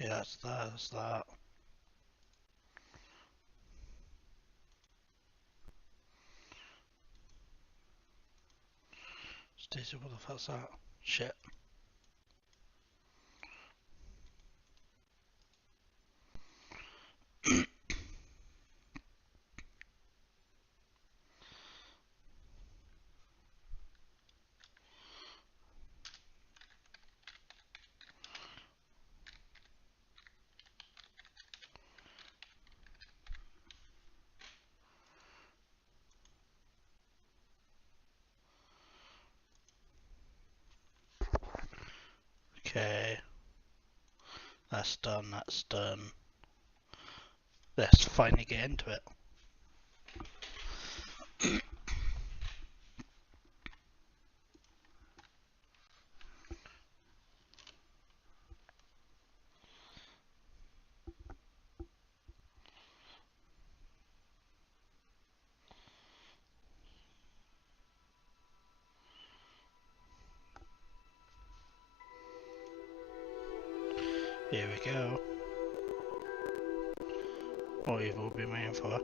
Yeah, that's that, that's that. Stacy, what the fuck's that? Shit. Okay. That's done, that's done. Let's finally get into it. Here we go. What you've all been waiting for.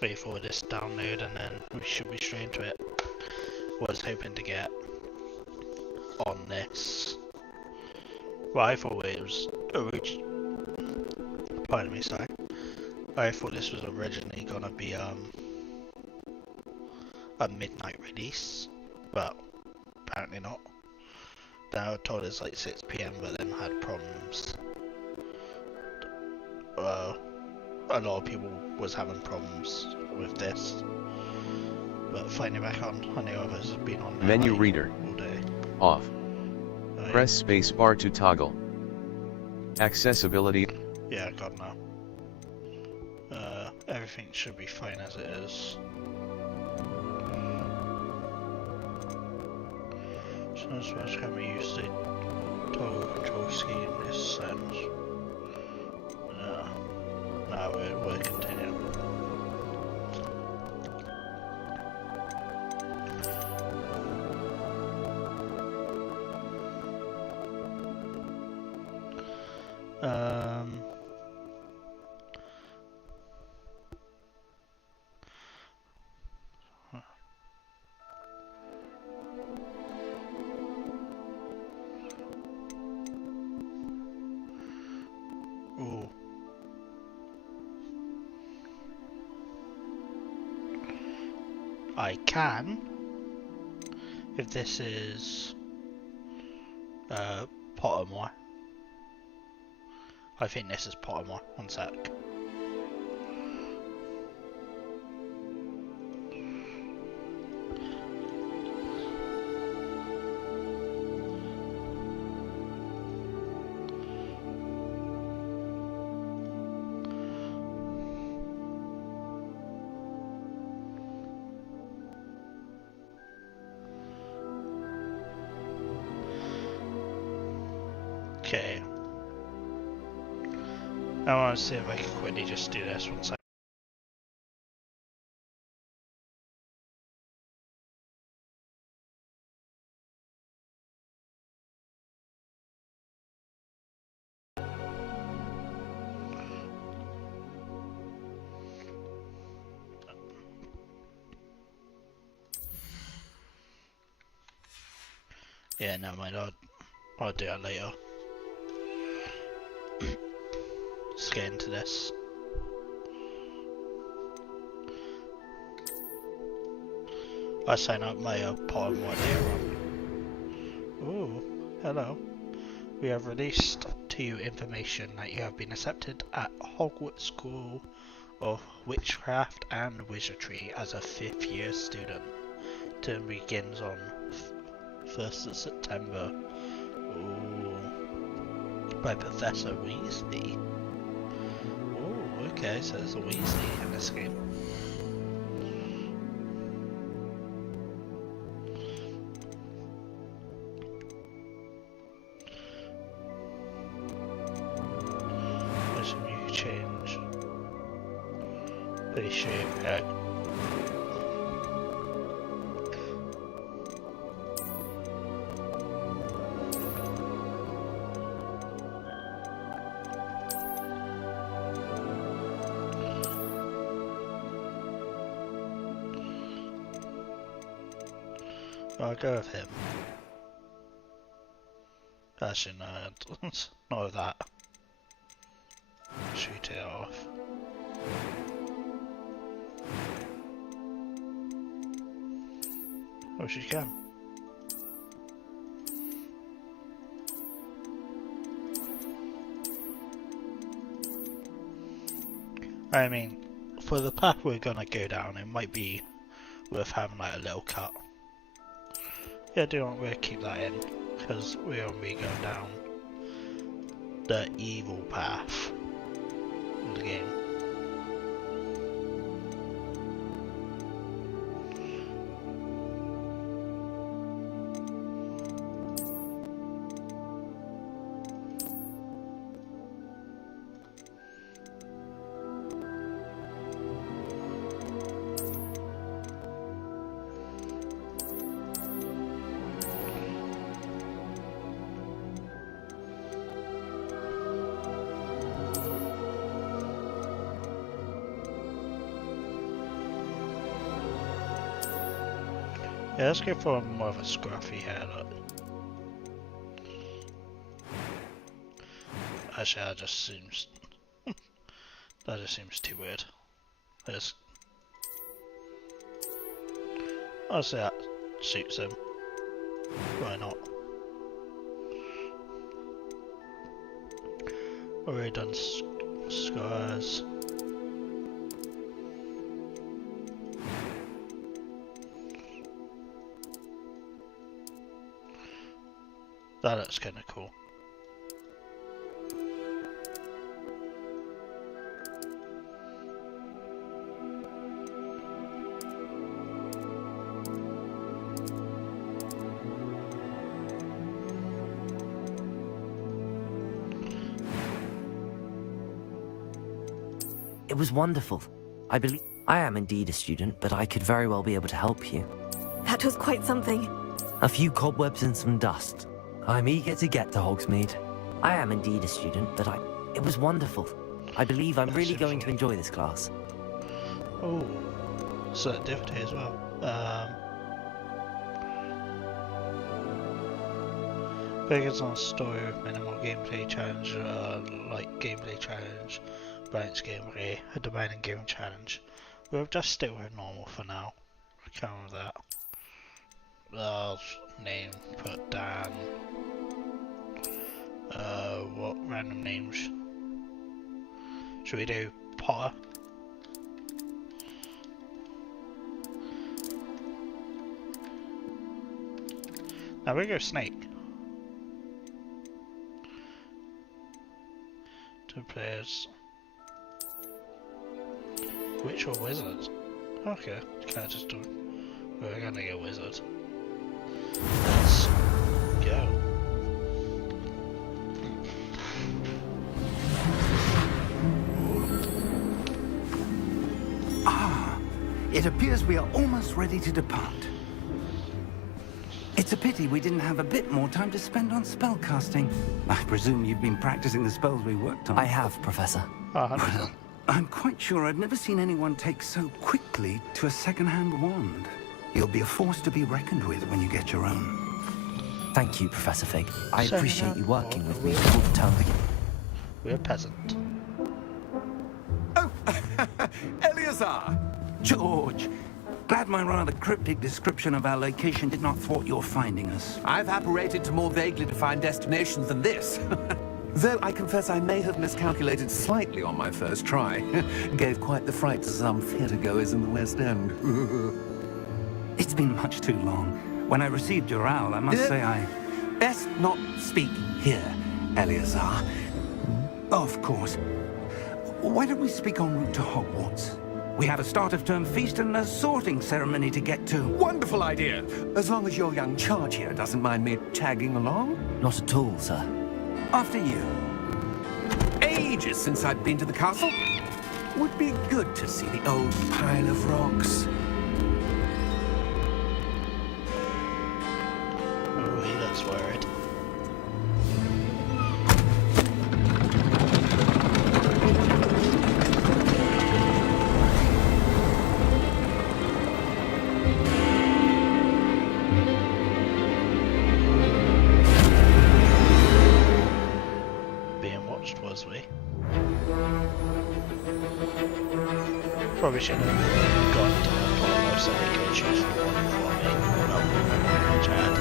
Wait for this download and then we should be straight into it. Was hoping to get on this. Well, I thought it was pardon me, sorry. I thought this was originally gonna be a midnight release, but apparently not. Then I was told it's like 6 PM, but then had problems. A lot of people was having problems with this, but finally back on. I know others have been on Menu reader all day. Off. Press spacebar to toggle. Accessibility. Yeah, I got now. Everything should be fine as it is. So that's why can we use the toggle control scheme in this sense. Now we'll continue. Ooh. I can, if this is Pottermore. I think this is Pottermore. One sec. Okay. I want to see if I can quickly just do this one sec. Yeah, never mind. I'll do it later. Let's get into this. I sign up my Pottermore later on. Ooh, hello. We have released to you information that you have been accepted at Hogwarts School of Witchcraft and Wizardry as a 5th year student. Term begins on 1st of September. Ooh. By Professor Weasley. Ooh, okay, so there's a Weasley in this game. You change the shape. I'll go with him. Actually, no, not with that. Shoot it off. Oh, she can. I mean, for the path we're gonna go down, it might be worth having like a little cut. Yeah, do want to keep that in, because we're gonna be going down the evil path in the game. Yeah, let's go for more of a scruffy haircut. Actually, that just seems that just seems too weird. I'll say that suits him. Why not? Already done scars. That looks kind of cool. It was wonderful. I believe I am indeed a student, but I could very well be able to help you. That was quite something. A few cobwebs and some dust. I'm eager to get to Hogsmeade. I am indeed a student, but It was wonderful. I believe I'm really Seems going to right. enjoy this class. Oh, selectivity as well. Focus on story with minimal gameplay challenge, like gameplay challenge, balance gameplay, a demanding game challenge. We'll just stick with normal for now. I can't remember that. Name, put down. What random names? Should we do Potter? Now we go Snake. Two players. Witch or wizard? Okay, can't just do it. We're gonna go wizard. Let's go. It appears we are almost ready to depart. It's a pity we didn't have a bit more time to spend on spellcasting. I presume you've been practicing the spells we worked on. I have, Professor. Well, I'm quite sure I've never seen anyone take so quickly to a second-hand wand. You'll be a force to be reckoned with when you get your own. Thank you, Professor Fig. I So appreciate now- you working with me before the term begins. We're a peasant. Oh, Eleazar! George, glad my rather cryptic description of our location did not thwart your finding us. I've apparated to more vaguely defined destinations than this. Though I confess I may have miscalculated slightly on my first try. Gave quite the fright to some theatre-goers in the West End. It's been much too long. When I received your owl, I must say I... Best not speak here, Eleazar. Of course. Why don't we speak en route to Hogwarts? We have a start-of-term feast and a sorting ceremony to get to. Wonderful idea! As long as your young charge here doesn't mind me tagging along. Not at all, sir. After you. Ages since I'd been to the castle. Would be good to see the old pile of rocks. Oh, he looks worried. Being watched, was we? Probably should have gone to the Apollo so they could choose the one for me. Oh, Chad.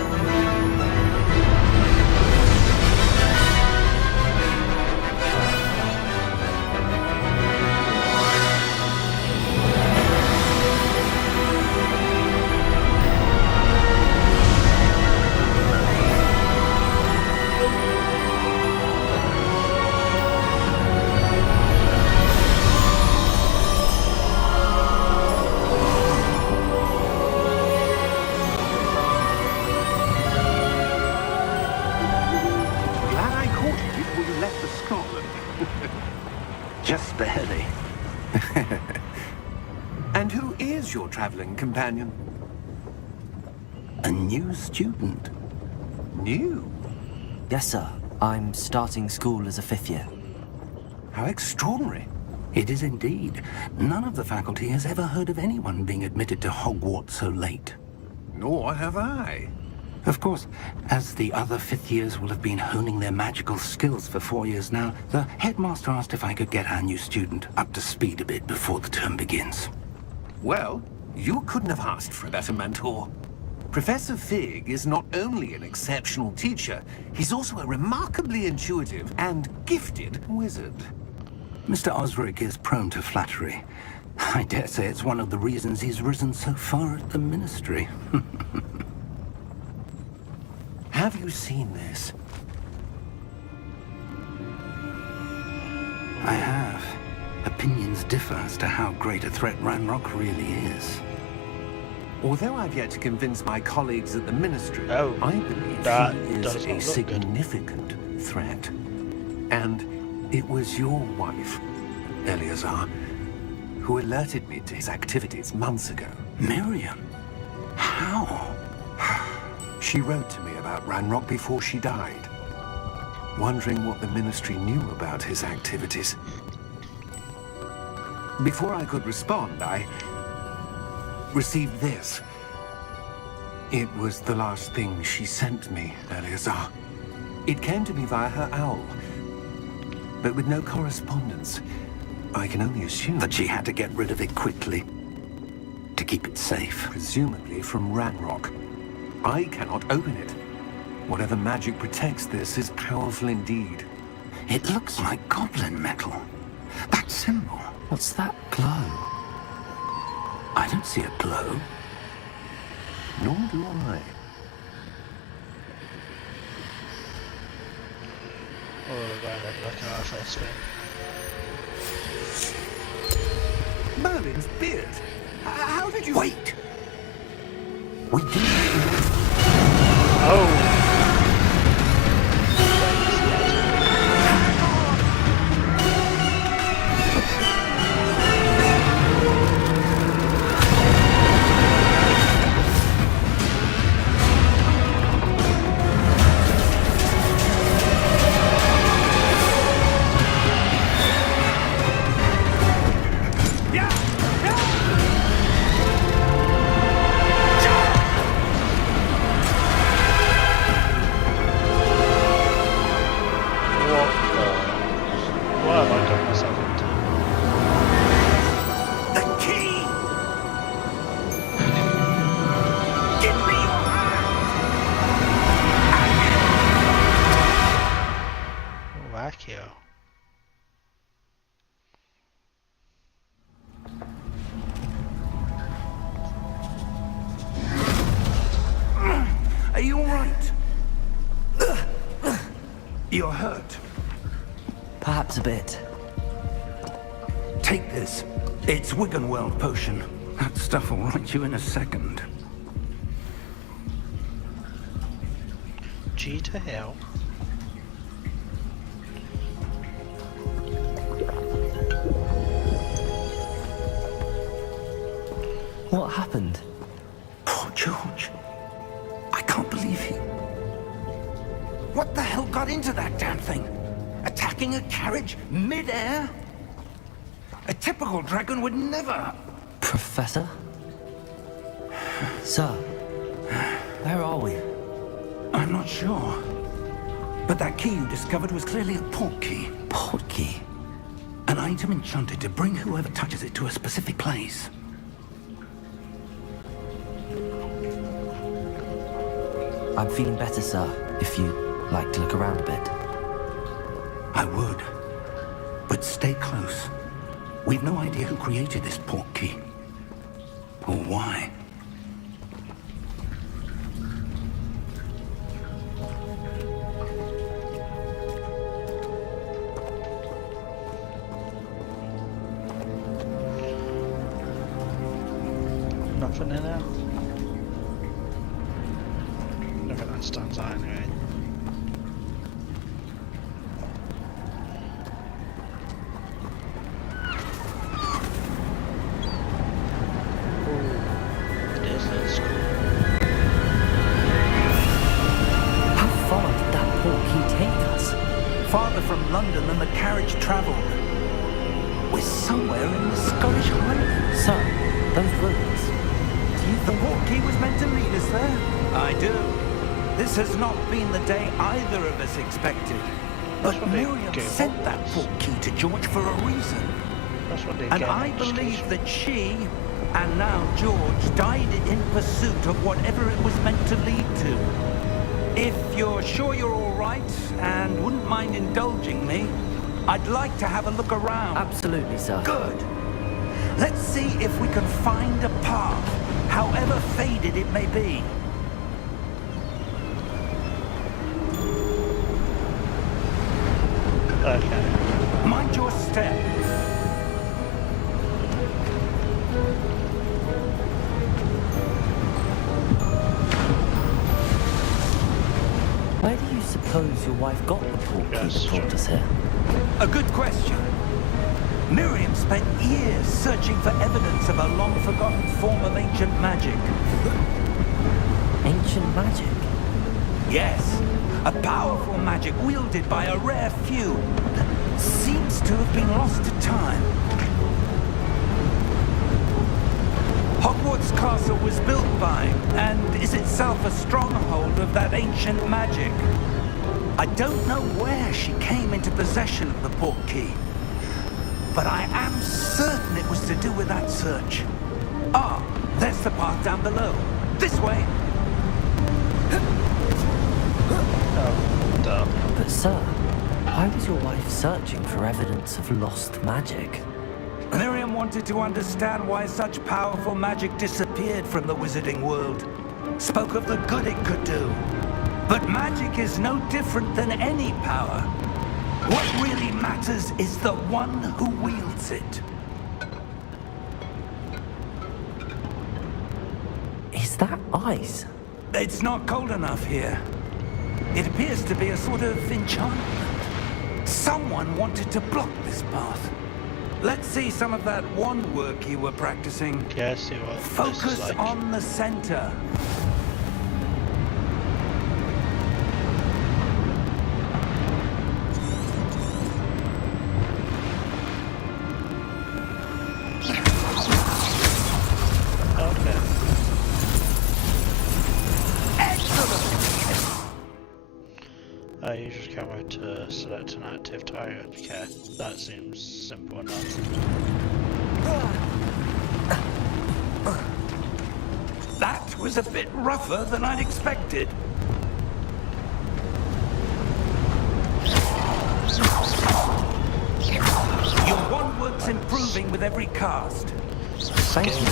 Glad I caught you before you left for Scotland. Just barely. And who is your traveling companion? A new student. New? Yes, sir. I'm starting school as a 5th year. How extraordinary. It is indeed. None of the faculty has ever heard of anyone being admitted to Hogwarts so late. Nor have I. Of course, as the other 5th years will have been honing their magical skills for 4 years now, the headmaster asked if I could get our new student up to speed a bit before the term begins. Well, you couldn't have asked for a better mentor. Professor Fig is not only an exceptional teacher, he's also a remarkably intuitive and gifted wizard. Mr. Osric is prone to flattery. I dare say it's one of the reasons he's risen so far at the ministry. Have you seen this? I have. Opinions differ as to how great a threat Ranrock really is. Although I've yet to convince my colleagues at the ministry, Oh, I believe that he does is not a look good. significant threat. And it was your wife, Eleazar, who alerted me to his activities months ago. Miriam? How? She wrote to me about Ranrock before she died. wondering what the Ministry knew about his activities. Before I could respond, I received this. It was the last thing she sent me, Eleazar. It came to me via her owl, but with no correspondence. I can only assume That she had to get rid of it quickly to keep it safe. presumably from Ranrock. I cannot open it. Whatever magic protects this is powerful indeed. It looks like goblin metal. That symbol. What's that glow? I don't see a glow. Nor do I. Oh, we're going to look at our first thing. Merlin's beard. How did you... Wait! We did. Oh! What have I got myself into? The key! Give me your hand! Wackio. Are you all right? You're hurt. Perhaps a bit. Take this. It's Wiggenweld potion. That stuff will right you in a second. G to hell. What happened? Poor George. I can't believe he... What the hell got into that damn thing? Attacking a carriage mid-air? A typical dragon would never... Professor? Sir, where are we? I'm not sure. But that key you discovered was clearly a port key. Port key? An item enchanted to bring whoever touches it to a specific place. I'm feeling better, sir, if you'd like to look around a bit. I would. But stay close. We've no idea who created this port key. Or why. Nothing in there. Nothing that stands out anyway. This looks cool. How far did that port key take us? Farther from London than the carriage traveled. We're somewhere in the Scottish Highlands. Sir, those ruins. Do you The think... port key was meant to lead us there? I do. This has not been the day either of us expected. That's But what they Miriam gave sent that Hogwarts. port key to George for a reason. That's what they And get I in believe education. that she, and now George, died in pursuit of whatever it was meant to lead to. If you're sure you're all right and wouldn't mind indulging me, I'd like to have a look around. Absolutely, sir. Good. Let's see if we can find a path, however faded it may be. Okay. Mind your step. Where do you suppose your wife got the port key Yes, that brought us here? A good question. Miriam spent years searching for evidence of a long-forgotten form of ancient magic. Ancient magic? Yes, A powerful magic wielded by a rare few that seems to have been lost to time. Hogwarts Castle was built by, and is itself a stronghold of that ancient magic. I don't know where she came into possession of the portkey, but I am certain it was to do with that search. Ah, there's the path down below. This way. Oh, duh. But sir, why was your wife searching for evidence of lost magic? Miriam wanted to understand why such powerful magic disappeared from the wizarding world. Spoke of the good it could do. But magic is no different than any power. What really matters is the one who wields it. Is that ice? It's not cold enough here. It appears to be a sort of enchantment. Someone wanted to block this path. Let's see some of that wand work you were practicing. Yeah, see what this is Focus like. on the center. Okay. Use your camera to select an active target. Okay, that seems simple enough. That was a bit rougher than I'd expected. Your wand work's improving with every cast. Thank you, sir.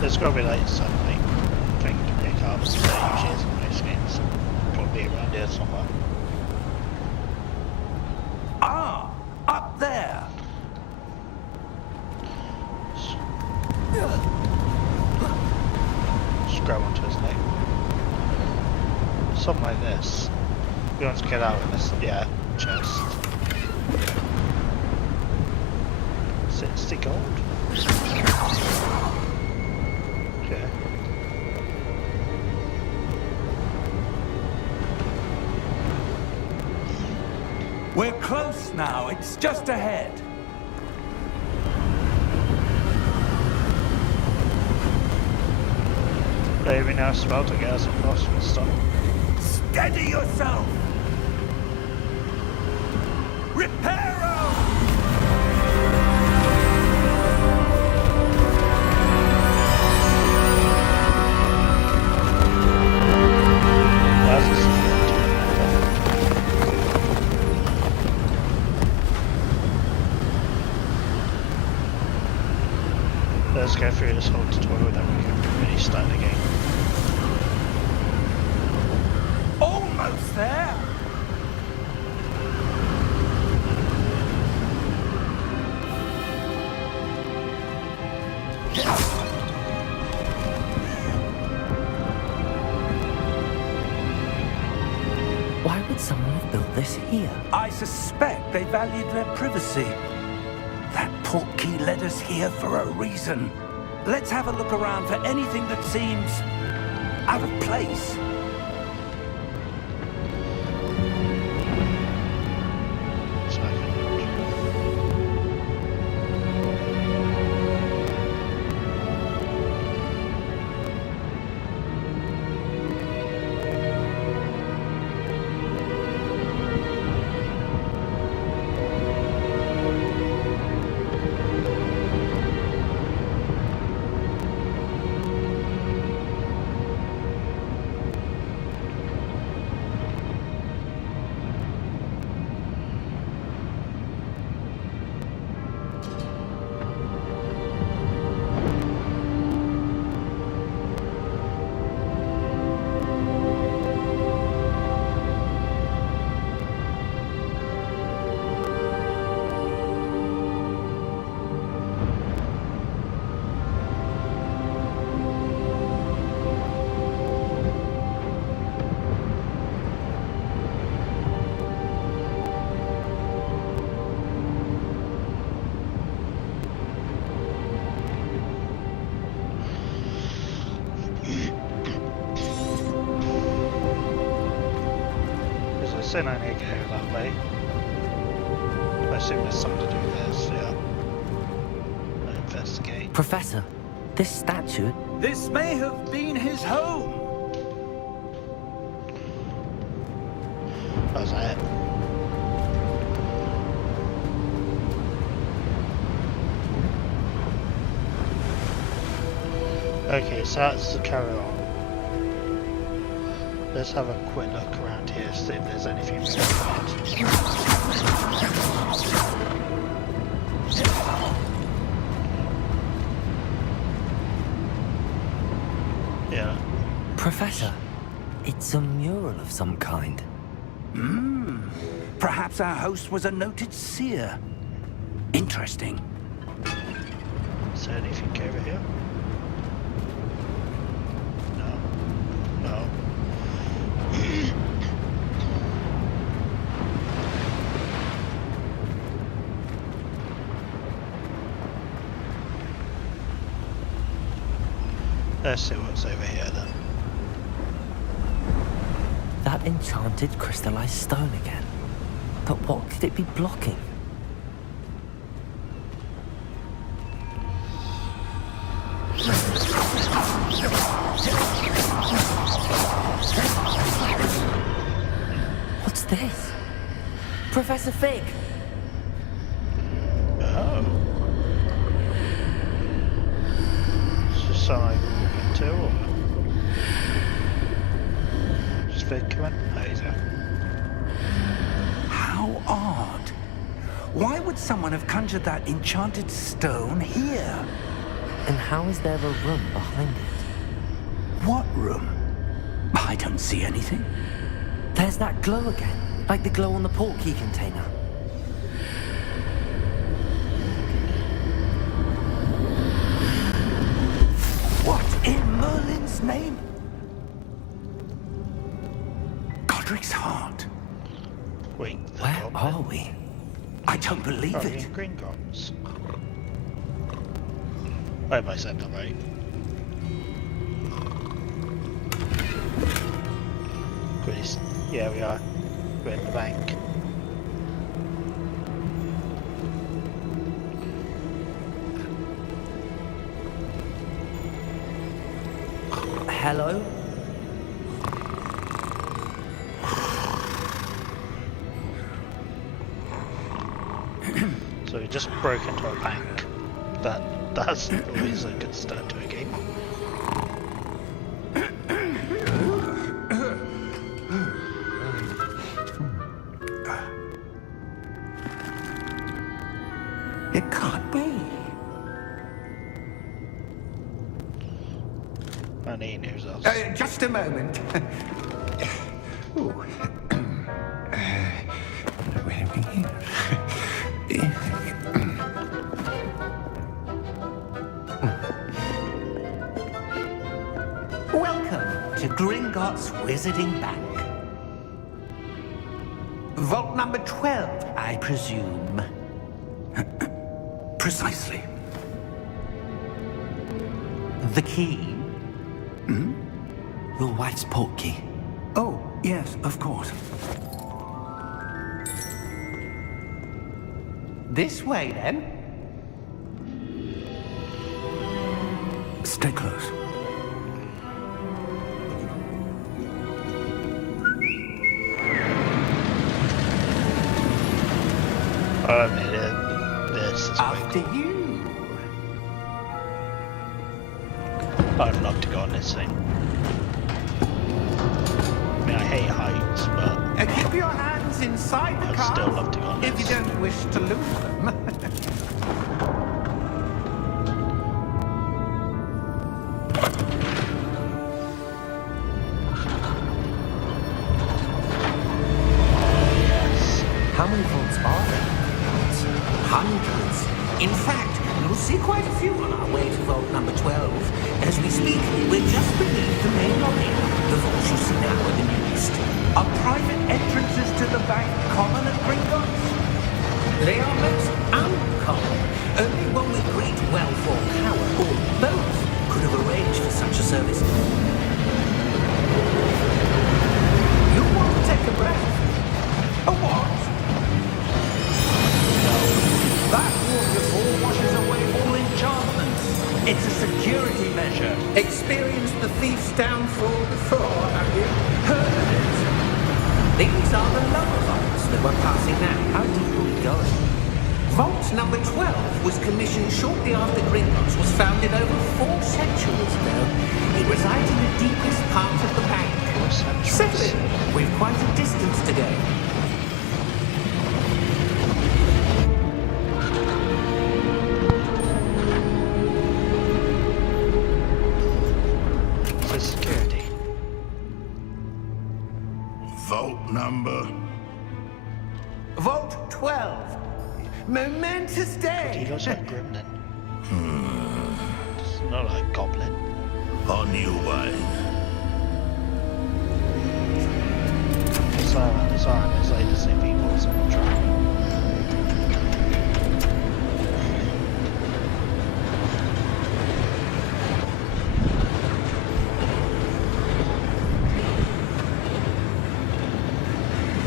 There's gotta be like some like thing to pick up that usually is in most games. Probably around here somewhere. Ah, up there. Just grab onto his neck. Something like this. We want to get out of this, yeah, chest. 60 gold. Okay. We're close now. It's just ahead. Maybe now spell to get us across and stuff. Steady yourself. Reparo! That's a Let's go through this whole tutorial, then we can really start the game. Almost there. Why would someone have built this here? I suspect they valued their privacy. That portkey led us here for a reason. Let's have a look around for anything that seems out of place. So I can assume I need to go that way. I assume there's something to do with this, yeah. Investigate. Professor, this statue... This may have been his home. Was that it? Okay, so that's the carry on. Let's have a quick look around here, see if there's anything we can find. Yeah. Professor, it's a mural of some kind. Perhaps our host was a noted seer. Interesting. Is there anything over here? No. No. Let's see what's over here then. That enchanted crystallized stone again. But what could it be blocking? What's this? Professor Fig! Oh. Is this something I can walk into, or? Just Fig coming? Oh, he's there. How odd. Why would someone have conjured that enchanted stone here? And how is there a room behind it? What room? I don't see anything. There's that glow again, like the glow on the portkey container. What in Merlin's name? Godric's heart. Wait, the Where goblin? are we? I don't believe Oh, it. in Green Goblins. I hope I said that right. Please. Yeah, we are. We're in the bank. Hello? So we just broke into a bank. That's always a good start to a game. It can't be. And he knows us. Just a moment. Ooh. Where are we? Welcome to Gringotts Wizarding Bank. Vault number 12, I presume. Precisely. The key? Your wife's portkey. Oh, yes, of course. This way, then. Stay close. Oh, man, this is After quick. you. I'd love to go on this thing. I mean, I hate heights, but Keep your hands inside the I'd car still love to go on if you this. don't wish to lose them. Yes. How many vaults are there? Hundreds. In fact, you'll see quite a few on our way to vault number 12. As we speak, we're just beneath the main lobby. The vaults you see now are the newest. Are private entrances to the bank common at Gringotts? They are most uncommon. Only one with great wealth or power, or both, could have arranged for such a service. You want to take a breath? downfall before, have you heard of it? These are the lower vaults that we're passing now. How deep are we going? Vault number 12 was commissioned shortly after Gringotts was founded over 4 centuries ago. It resides in the deepest part of the bank. 4 centuries. Settle in. We've quite a distance to go. For security. Vault number. Vault 12. Momentous He day. looks like Gremlin. It's not like Goblin. On your way. His arm is like the same people as on the track.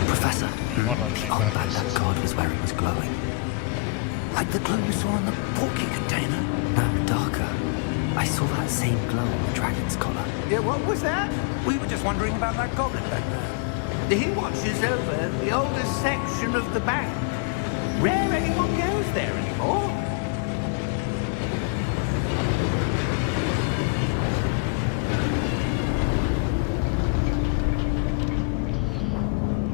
Professor, One of the on back that purposes. card was where it was glowing. Like the glow you saw in the porky container. No, darker. I saw that same glow on the dragon's collar. Yeah, what was that? We were just wondering about that goblin back there. He watches over the oldest section of the bank. Rare anyone goes there anymore.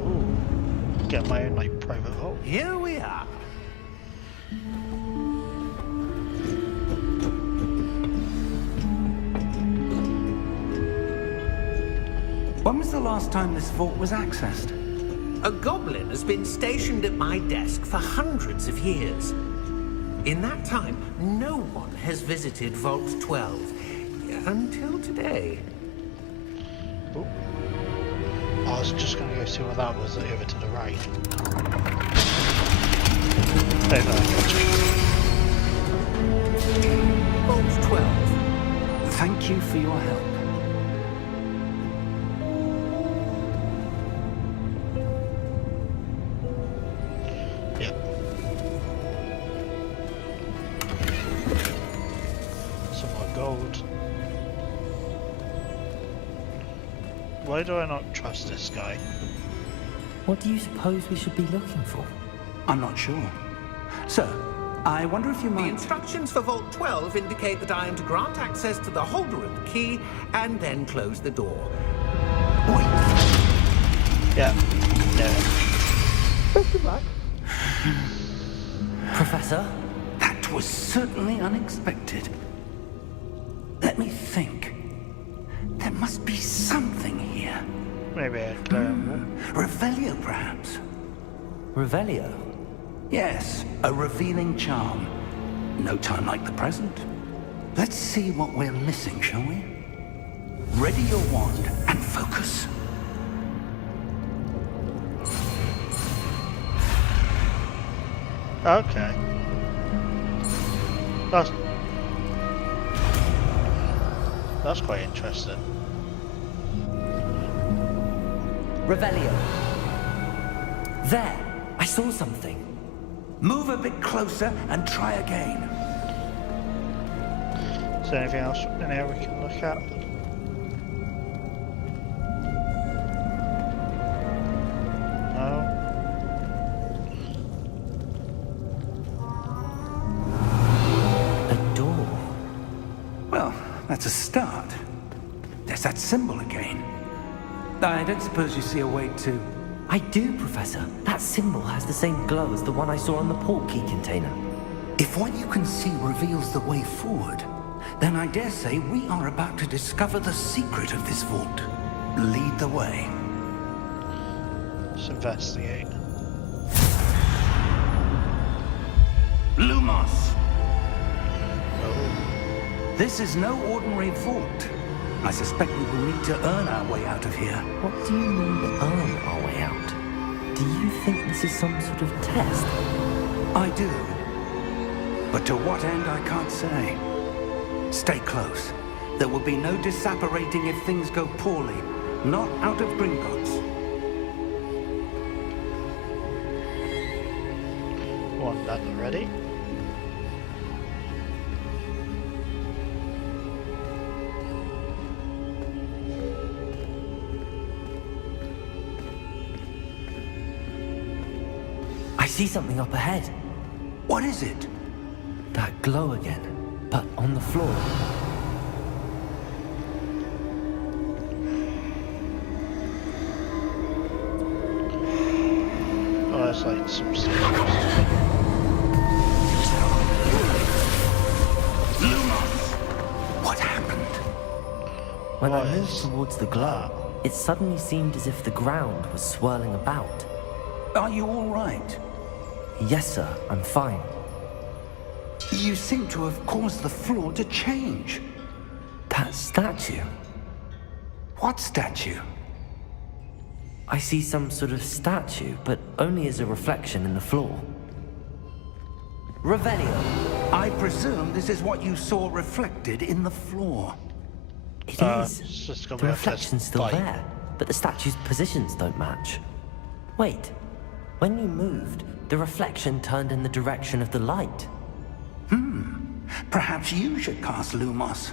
Ooh. Get my own like private vault. Here we are. When was the last time this vault was accessed? A goblin has been stationed at my desk for hundreds of years. In that time, no one has visited Vault 12 until today. Ooh. I was just gonna go see what that was over to the right. There, there, Vault 12. Thank you for your help. Yep. Some more gold. Why do I not trust this guy? What do you suppose we should be looking for? I'm not sure. Sir, I wonder if you The might... instructions for Vault 12 indicate that I am to grant access to the holder of the key and then close the door. Wait. Yeah. Yeah. Professor? That was certainly unexpected. Let me think. There must be something here. Maybe a clear Revelio, perhaps? Revelio? Yes, a revealing charm. No time like the present. Let's see what we're missing, shall we? Ready your wand and focus. Okay. That's quite interesting. Revelio. There! I saw something. Move a bit closer and try again. Is there anything else in here we can look at? No. A door. Well, that's a start. There's that symbol again. I don't suppose you see a way to... I do, Professor. That symbol has the same glow as the one I saw on the port key container. If what you can see reveals the way forward, then I dare say we are about to discover the secret of this vault. Lead the way. Let's investigate. Lumos! Oh. This is no ordinary vault. I suspect we will need to earn our way out of here. What do you mean, earn our way out? Do you think this is some sort of test? I do. But to what end, I can't say. Stay close. There will be no disapparating if things go poorly. Not out of Gringotts. One done already. I see something up ahead. What is it? That glow again, but on the floor. Oh, there's like some stuff. What happened? When I What moved is towards the glow, it suddenly seemed as if the ground was swirling about. Are you all right? Yes, sir, I'm fine. You seem to have caused the floor to change. That statue. What statue? I see some sort of statue, but only as a reflection in the floor. Revelio. I presume this is what you saw reflected in the floor. It It's is. just gonna The be a first reflection's still fight. there, but the statue's positions don't match. Wait, when you moved, the reflection turned in the direction of the light. Perhaps you should cast Lumos.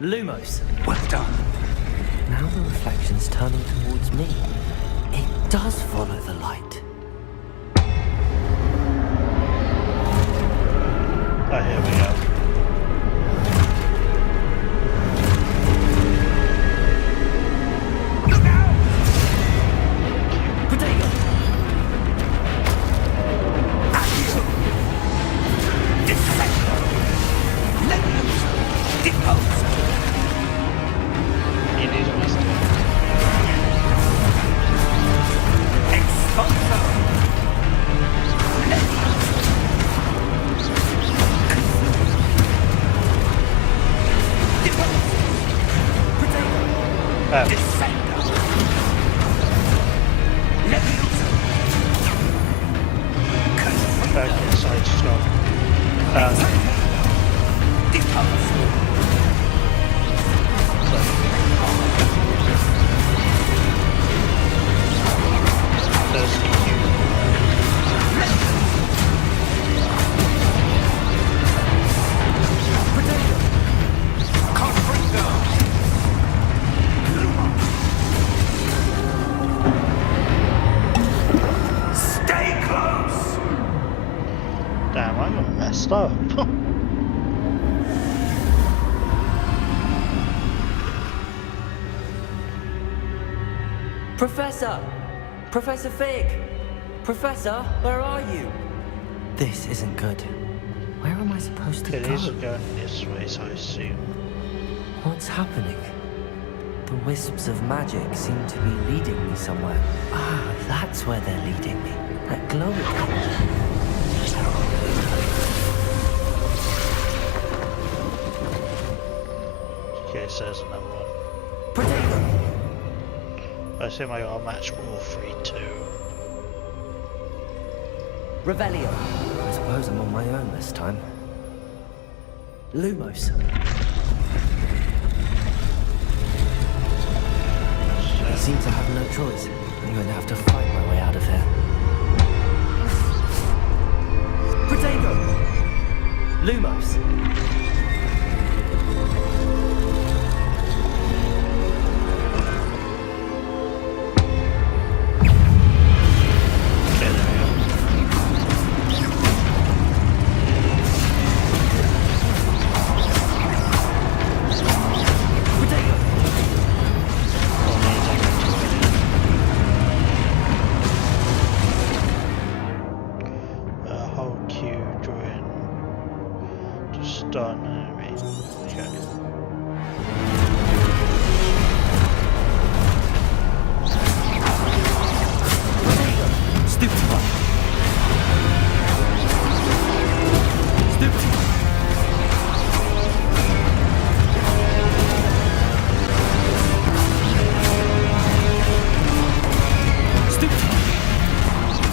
Lumos. Well done. Now the reflection's turning towards me. It does follow the light. Oh, here we go. Potato! He needs wisdom. Okay, side stop. There's the cube. Stay close! Damn, I got messed up. Professor! Professor Fig! Professor, where are you? This isn't good. Where am I supposed to It go? is going this way, so I assume. What's happening? The wisps of magic seem to be leading me somewhere. Ah, that's where they're leading me. That glow again. Okay, so there's another one. Potato! I assume I gotta match all three too. Revelio. I suppose I'm on my own this time. Lumos. I seem to have no choice. I'm going to have to fight my way out of here. Potato! Lumos. Okay, there we go. Potato! Well, these I got to win. Whole queue drawing to stun enemy. Okay. Stupid one. Stupid. Stupid.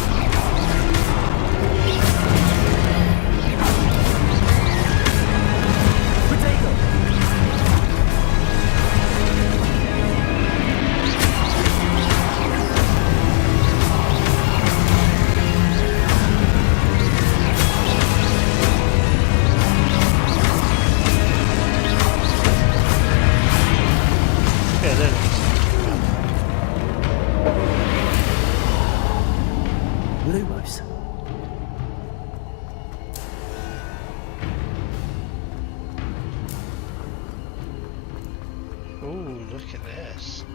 Lumos. Ooh, look at this.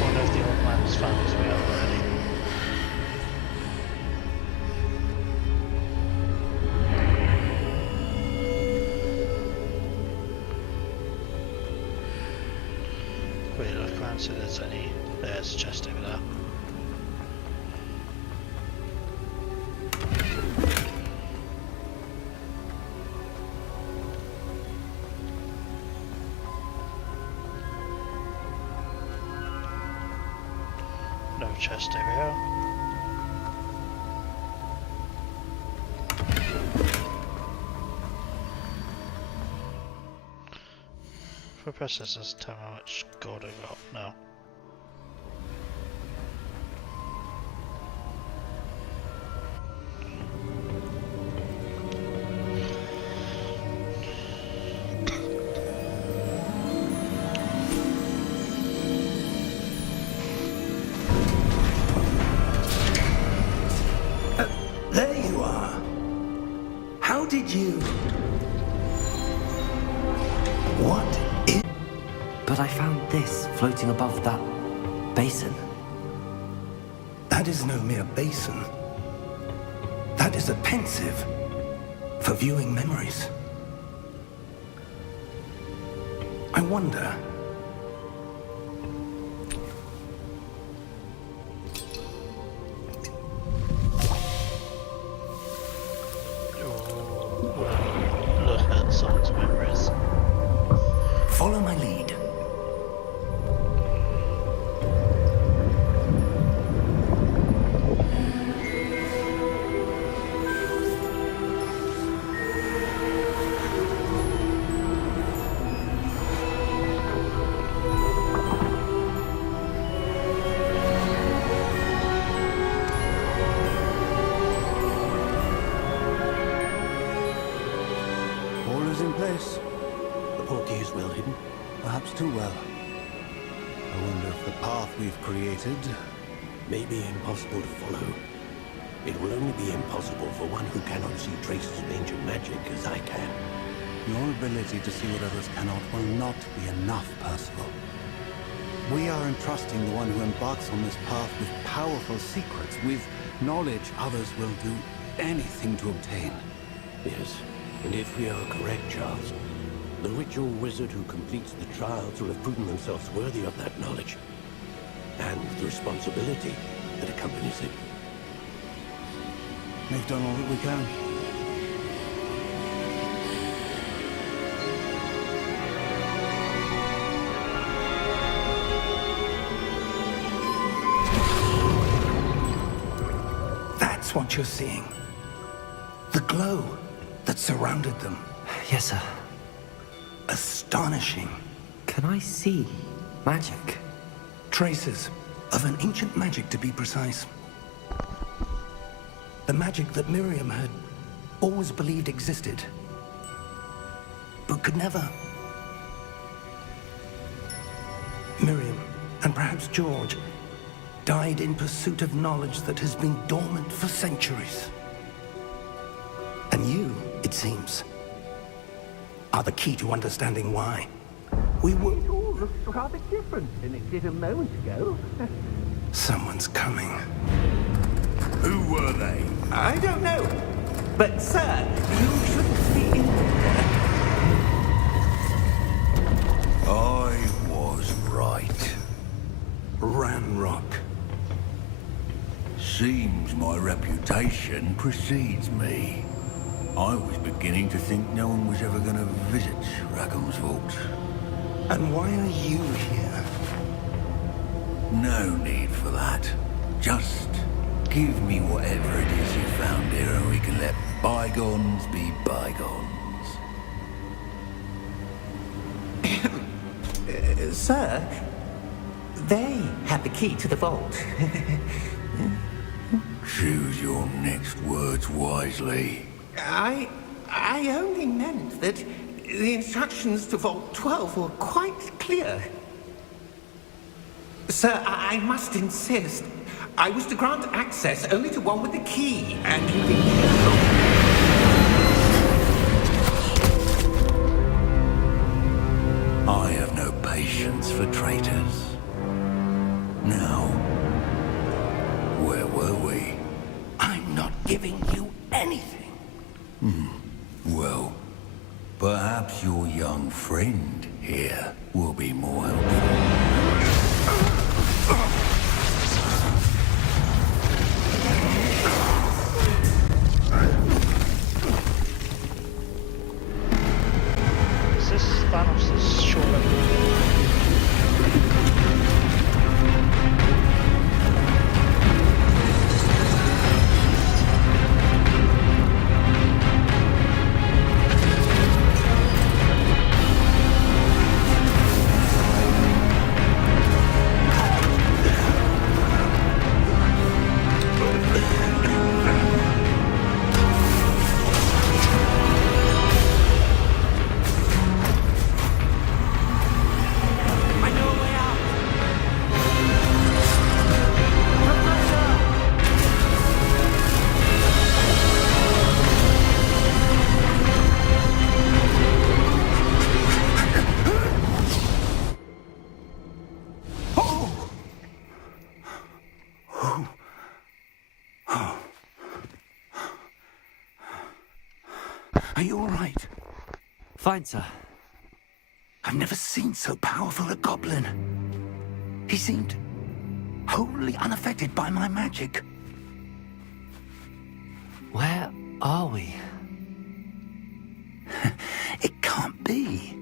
One of the old man's fans we have already. Wait, I can't see there's any. There's a chest over there. No chest over here. For processors, tell me how much gold I got. No. There you are. How did you... What is... But I found this floating above that basin. That is no mere basin. That is a pensive for viewing memories. I wonder... Look at someone's memories. Follow my lead. All is in place. The portkey is well hidden, perhaps too well. I wonder if the path we've created May be impossible to follow. It will only be impossible for one who cannot see traces of ancient magic as I can. Your ability to see what others cannot will not be enough, Percival. We are entrusting the one who embarks on this path with powerful secrets, with knowledge others will do anything to obtain. Yes, and if we are correct, Charles, the ritual wizard who completes the trials will have proven themselves worthy of that knowledge, and the responsibility that accompanies it. We've done all that we can. That's what you're seeing. The glow that surrounded them. Yes, sir. Astonishing. Can I see magic? Traces of an ancient magic, to be precise. The magic that Miriam had always believed existed, but could never. Miriam, and perhaps George, died in pursuit of knowledge that has been dormant for centuries. And you, it seems, are the key to understanding why. We were... It all looks rather different than it did a moment ago. Someone's coming. Who were they? I don't know. But, sir, you shouldn't be in there. I was right. Ranrock. Seems my reputation precedes me. I was beginning to think no one was ever going to visit Rackham's vault. And why are you here? No need for that. Just give me whatever it is you found here and we can let bygones be bygones. Sir, they have the key to the vault. Choose your next words wisely. I only meant that the instructions to Vault 12 were quite clear. Sir, I must insist. I was to grant access only to one with the key, and you be careful. I have no patience for traitors. Now, where were we? I'm not giving you anything. Well, perhaps your young friend here will be more helpful. Is this Thanos' short level? Are you all right? Fine, sir. I've never seen so powerful a goblin. He seemed wholly unaffected by my magic. Where are we? It can't be.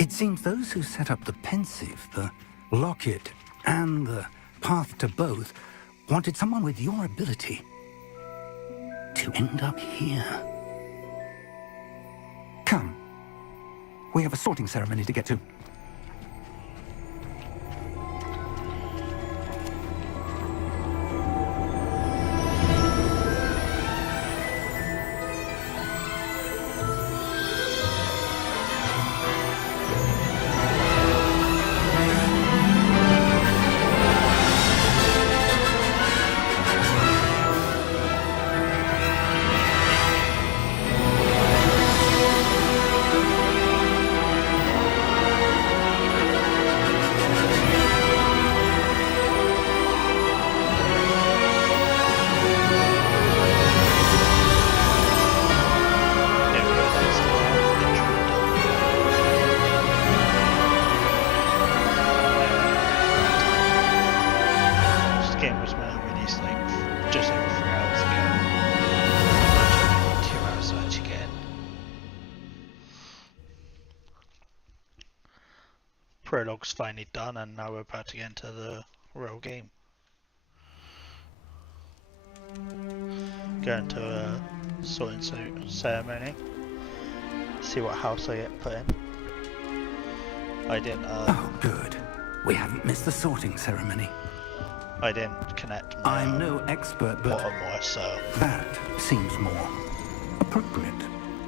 It seems those who set up the pensive, the locket, and the path to both wanted someone with your ability to end up here. Come. We have a sorting ceremony to get to. Prologue's finally done, and now we're about to get into the real game. Going to a sorting ceremony. See what house I get put in. I didn't. Oh, good. We haven't missed the sorting ceremony. I didn't connect my I'm no expert, but bottom more, so that seems more appropriate.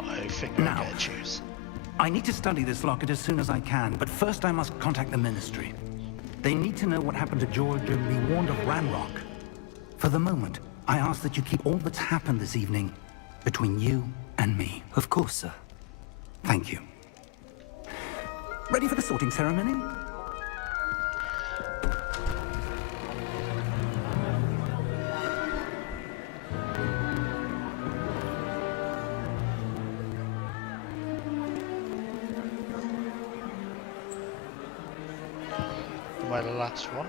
I think Now. I get to choose. I need to study this locket as soon as I can, but first I must contact the Ministry. They need to know what happened to George and be warned of Ranrock. For the moment, I ask that you keep all that's happened this evening between you and me. Of course, sir. Thank you. Ready for the sorting ceremony? Am I the last one?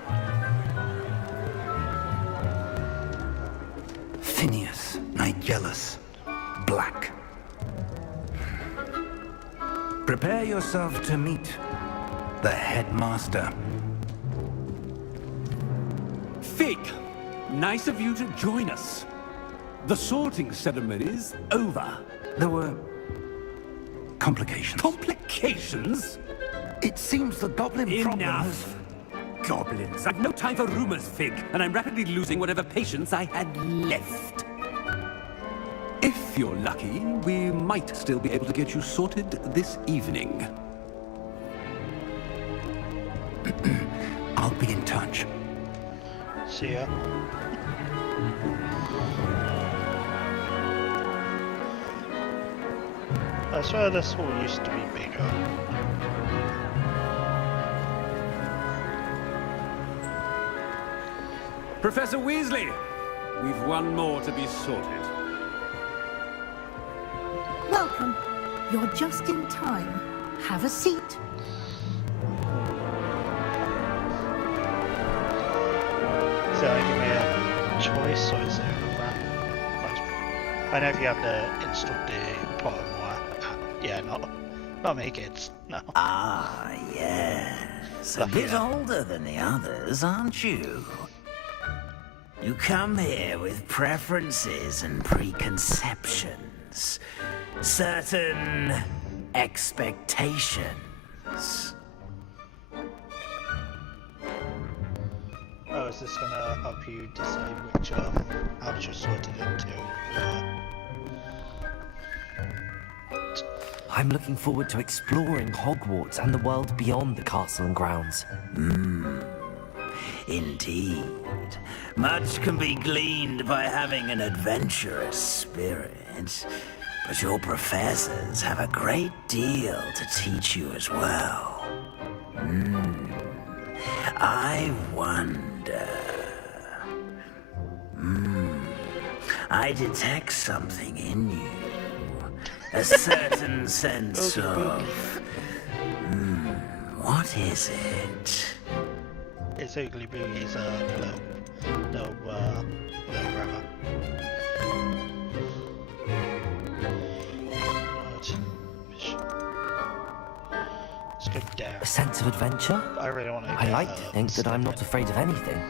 Phineas Nigellus Black. Prepare yourself to meet the headmaster. Fig, nice of you to join us. The sorting ceremony's over. There were complications. Complications? It seems the goblin problem has... Enough. goblins. I've no time for rumors, Fig, and I'm rapidly losing whatever patience I had left. If you're lucky, we might still be able to get you sorted this evening. I'll be in touch. See ya. I swear this hall used to be bigger. Professor Weasley, we've one more to be sorted. Welcome. You're just in time. Have a seat. So I give me a choice, or is there a I know if you have to install the bottom wire. Yeah, not me kids, no. Ah, yes. A bit older than the others, aren't you? You come here with preferences and preconceptions. Certain expectations. Oh, is this gonna help you decide which house you're sorted into? I'm looking forward to exploring Hogwarts and the world beyond the castle and grounds. Indeed. Much can be gleaned by having an adventurous spirit. But your professors have a great deal to teach you as well. I wonder... I detect something in you. A certain sense of... what is it? It's Oogly Boogie's little brother. Let's go down. A sense of adventure? I really want to. I like to think that I'm not afraid of anything.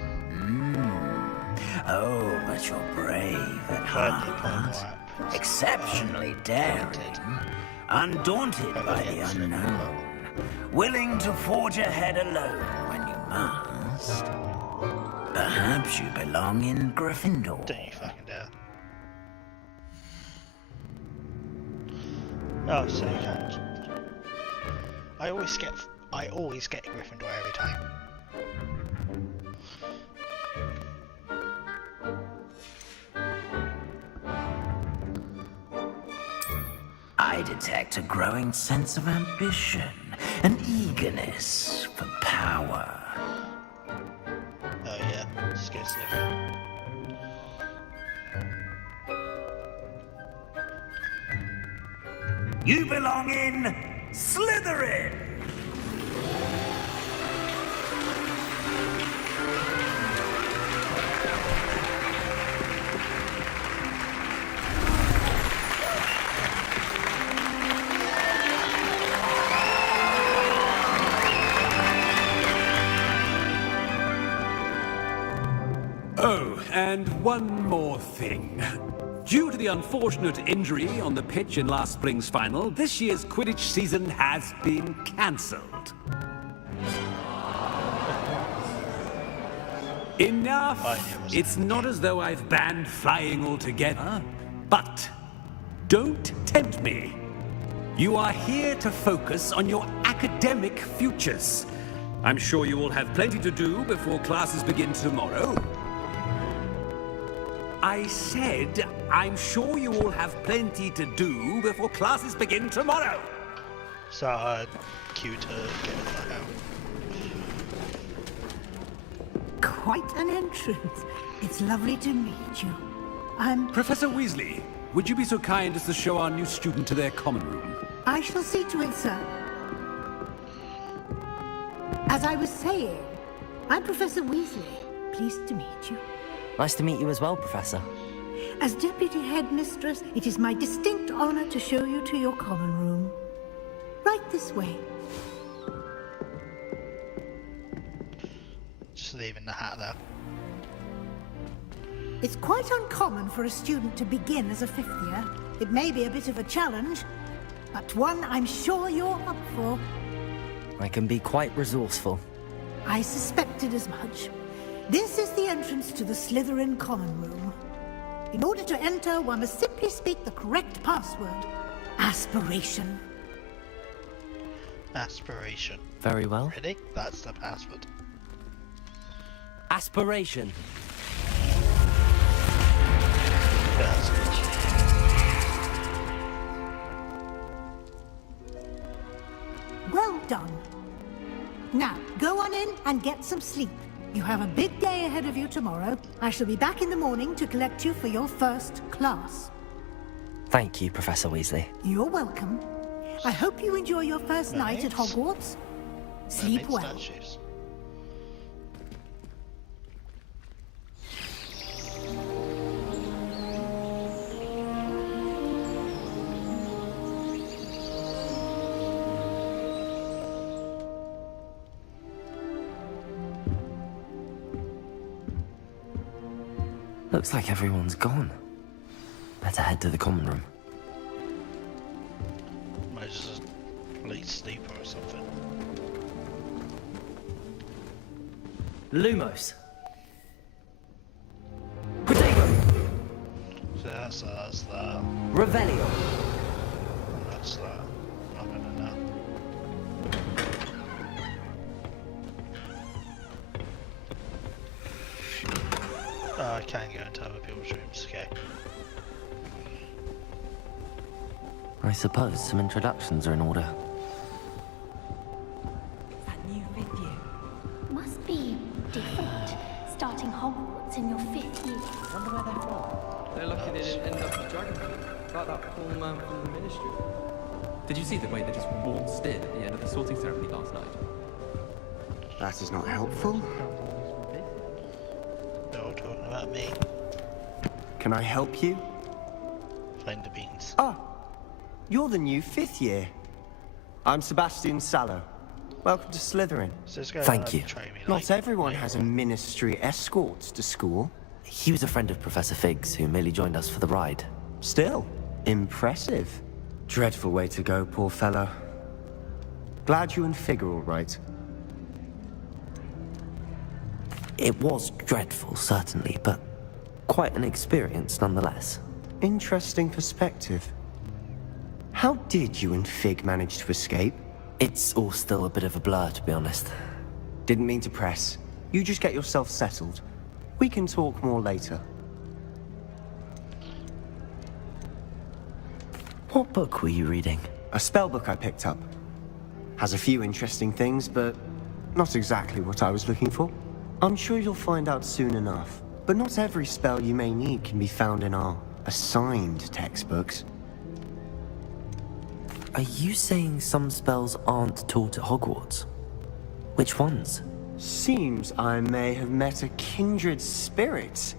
Oh, but you're brave at heart. Exceptionally daring. Undaunted by the unknown. Willing to forge ahead alone when you must. Perhaps you belong in Gryffindor. Don't you fucking dare. Oh, so you can't. I always get Gryffindor every time. I detect a growing sense of ambition, an eagerness for power. Oh yeah, let's go Slytherin. You belong in Slytherin! Oh, and one more thing. Due to the unfortunate injury on the pitch in last spring's final, this year's Quidditch season has been cancelled. Enough! It's not as though I've banned flying altogether, but don't tempt me. You are here to focus on your academic futures. I'm sure you all have plenty to do before classes begin tomorrow. I said, I'm sure you all have plenty to do before classes begin tomorrow. So cute to get the fuck out. Quite an entrance. It's lovely to meet you. Professor Weasley, would you be so kind as to show our new student to their common room? I shall see to it, sir. As I was saying, I'm Professor Weasley. Pleased to meet you. Nice to meet you as well, Professor. As Deputy Headmistress, it is my distinct honor to show you to your common room. Right this way. Just leaving the hat there. It's quite uncommon for a student to begin as a fifth year. It may be a bit of a challenge, but one I'm sure you're up for. I can be quite resourceful. I suspected as much. This is the entrance to the Slytherin common room. In order to enter, one must simply speak the correct password. Aspiration. Aspiration. Very well. Really? That's the password. Aspiration. That's good. Well done. Now, go on in and get some sleep. You have a big day ahead of you tomorrow. I shall be back in the morning to collect you for your first class. Thank you, Professor Weasley. You're welcome. I hope you enjoy your first night at Hogwarts. Sleep well. Statues. Looks like everyone's gone. Better head to the common room. Might just a late sleeper or something. Lumos. Protego. So that's that. Revelio. That's that. I'm gonna know. I can go into other people's rooms, okay. I suppose some introductions are in order. That new video must be different. Starting Hogwarts in your 5th year. Wonder where they're from. They're lucky they didn't end up with Dragon Like that poor man from the Ministry. Did you see the way they just waltzed in at the end of the sorting ceremony last night? That is not helpful. They're all talking about me. Can I help you? Find the beans. Ah, you're the new 5th year. I'm Sebastian Sallow. Welcome to Slytherin. Thank you. Not everyone has a ministry escort to school. He was a friend of Professor Fig's who merely joined us for the ride. Still, impressive. Dreadful way to go, poor fellow. Glad you and Fig are all right. It was dreadful, certainly, but quite an experience nonetheless. Interesting perspective. How did you and Fig manage to escape? It's all still a bit of a blur, to be honest. Didn't mean to press. You just get yourself settled. We can talk more later. What book were you reading? A spell book I picked up. Has a few interesting things, but not exactly what I was looking for. I'm sure you'll find out soon enough. But not every spell you may need can be found in our assigned textbooks. Are you saying some spells aren't taught at Hogwarts? Which ones? Seems I may have met a kindred spirit.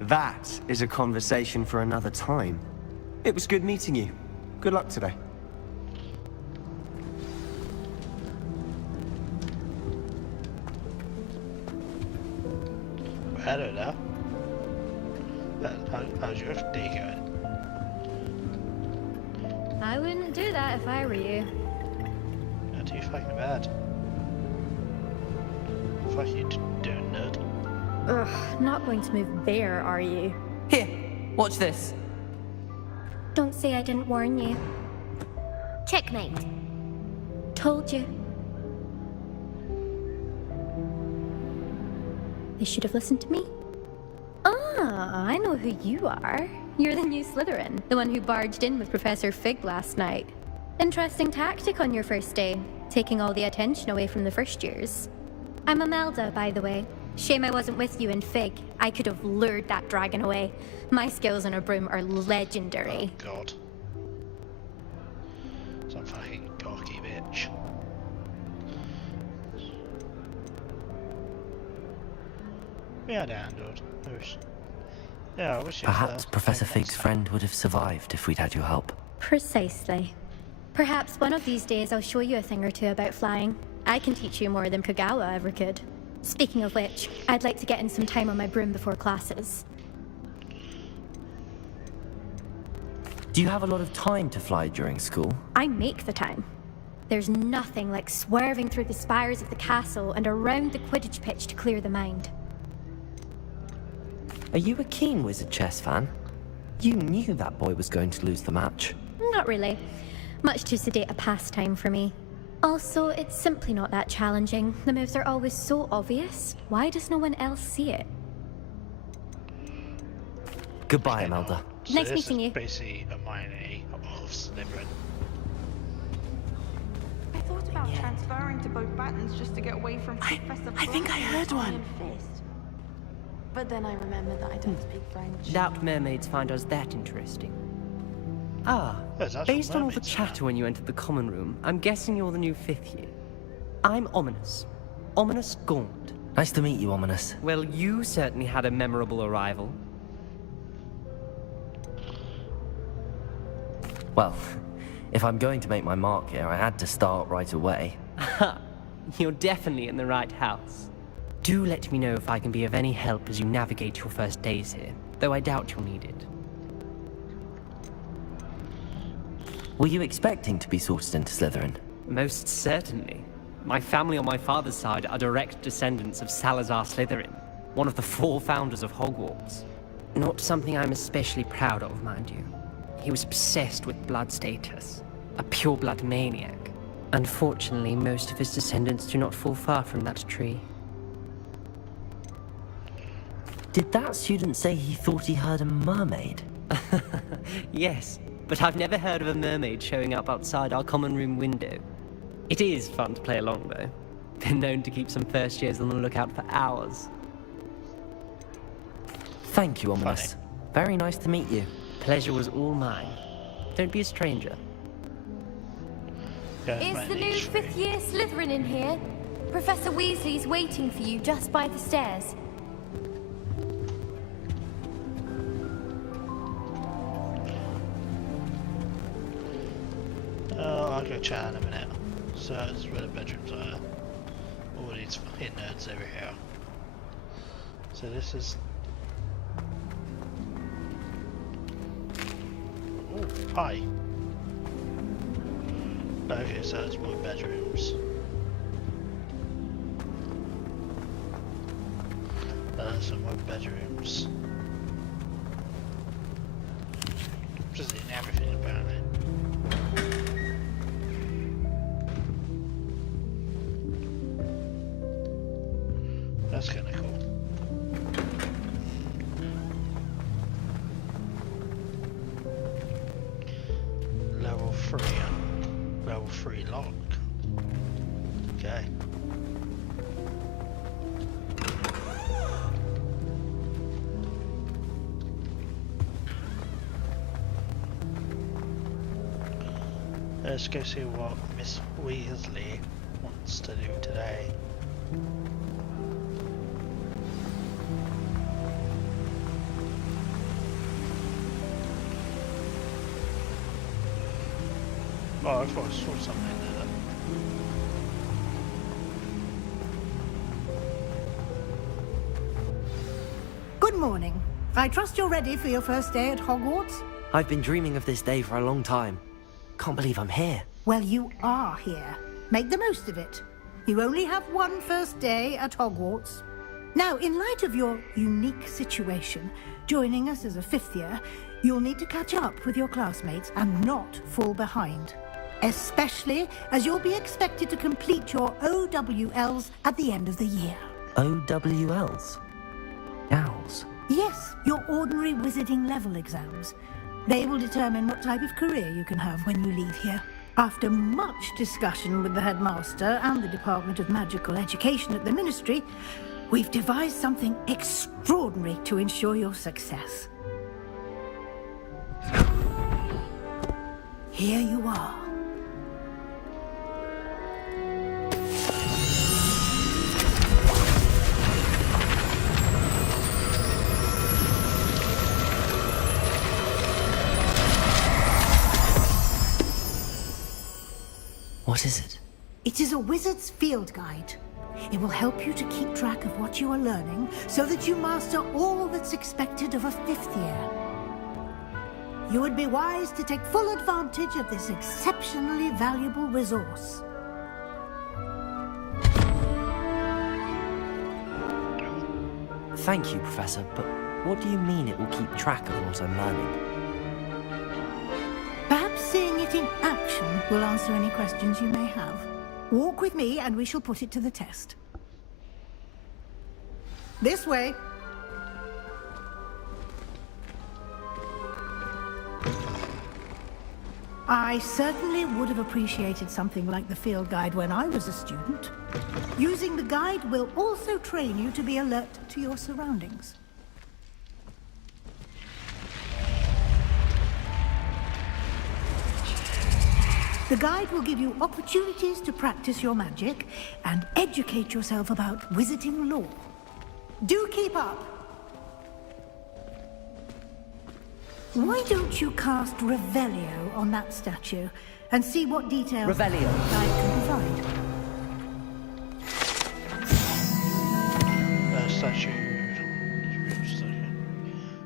That is a conversation for another time. It was good meeting you. Good luck today. I don't know. How's your day going? I wouldn't do that if I were you. Not too fucking bad. Fuck you doing, nerd. Ugh, not going to move there, are you? Here, watch this. Don't say I didn't warn you. Checkmate. Told you. They should have listened to me. Ah, I know who you are. You're the new Slytherin, the one who barged in with Professor Fig last night. Interesting tactic on your first day, taking all the attention away from the first years. I'm Imelda, by the way. Shame I wasn't with you in Fig. I could have lured that dragon away. My skills on a broom are legendary. Oh god. Some fucking cocky bitch. Yeah, they handled. Yeah, I wish you Perhaps Professor Fig's friend would have survived if we'd had your help. Precisely. Perhaps one of these days I'll show you a thing or two about flying. I can teach you more than Kagawa ever could. Speaking of which, I'd like to get in some time on my broom before classes. Do you have a lot of time to fly during school? I make the time. There's nothing like swerving through the spires of the castle and around the Quidditch pitch to clear the mind. Are you a keen wizard chess fan? You knew that boy was going to lose the match. Not really. Much too sedate a pastime for me. Also, it's simply not that challenging. The moves are always so obvious. Why does no one else see it? Goodbye, Imelda. So Nice this meeting is you. basically a Hermione of Slytherin. I thought about transferring to both battens just to get away from Professor I think I heard one. Iron Fist. But then I remembered that I don't speak French. Doubt mermaids find us that interesting. Ah, There's actual based on all the mermaids chatter when you entered the common room, I'm guessing you're the new 5th year. I'm Ominous. Ominous Gaunt. Nice to meet you, Ominous. Well, you certainly had a memorable arrival. Well, if I'm going to make my mark here, I had to start right away. You're definitely in the right house. Do let me know if I can be of any help as you navigate your first days here, though I doubt you'll need it. Were you expecting to be sorted into Slytherin? Most certainly. My family on my father's side are direct descendants of Salazar Slytherin, one of the 4 founders of Hogwarts. Not something I'm especially proud of, mind you. He was obsessed with blood status, a pure-blood maniac. Unfortunately, most of his descendants do not fall far from that tree. Did that student say he thought he heard a mermaid? Yes, but I've never heard of a mermaid showing up outside our common room window. It is fun to play along, though. Been known to keep some first years on the lookout for hours. Thank you, Ominous. Very nice to meet you. Pleasure was all mine. Don't be a stranger. Is the new 5th year Slytherin in here? Professor Weasley's waiting for you just by the stairs. I'll go chat in a minute. So that's where the bedrooms are. All these fucking nerds over here. So this is... Oh, hi. Okay, so that's more bedrooms. That's some more bedrooms. Just in everything apparently. That's kind of cool. Level 3. Level 3 lock. Okay. Let's go see what Miss Weasley wants to do today. Oh, I thought I saw something there. Good morning. I trust you're ready for your first day at Hogwarts? I've been dreaming of this day for a long time. Can't believe I'm here. Well, you are here. Make the most of it. You only have one first day at Hogwarts. Now, in light of your unique situation, joining us as a 5th year, you'll need to catch up with your classmates and not fall behind. Especially as you'll be expected to complete your OWLs at the end of the year. OWLs? Owls? Yes, your ordinary wizarding level exams. They will determine what type of career you can have when you leave here. After much discussion with the headmaster and the Department of Magical Education at the Ministry, we've devised something extraordinary to ensure your success. Here you are. What is it? It is a wizard's field guide. It will help you to keep track of what you are learning so that you master all that's expected of a 5th year. you would be wise to take full advantage of this exceptionally valuable resource. Thank you, Professor, but what do you mean it will keep track of what I'm learning? Perhaps seeing it in action will answer any questions you may have. Walk with me and we shall put it to the test. This way. I certainly would have appreciated something like the field guide when I was a student. Using the guide will also train you to be alert to your surroundings. The guide will give you opportunities to practice your magic and educate yourself about wizarding lore. Do keep up! Why don't you cast Revelio on that statue and see what details Revelio. the guide can provide? Statue.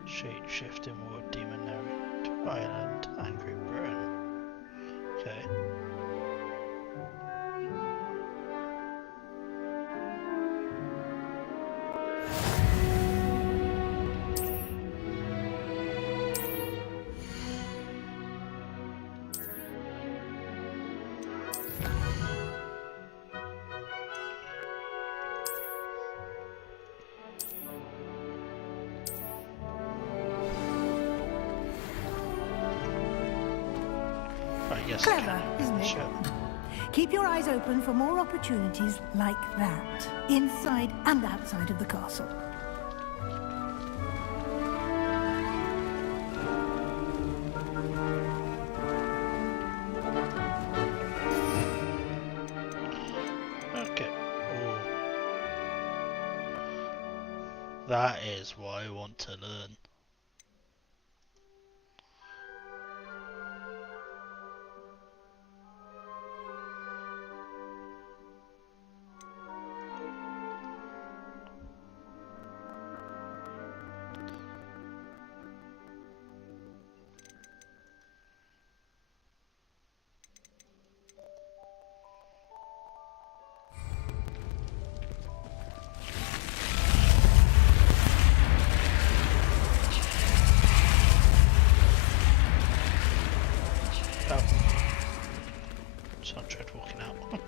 Shape shifting world demon narrative Ireland and Great Britain. Okay. Clever, isn't it? Sure. Keep your eyes open for more opportunities like that, inside and outside of the castle. Okay. Ooh. That is what I want to learn. So I tried walking out.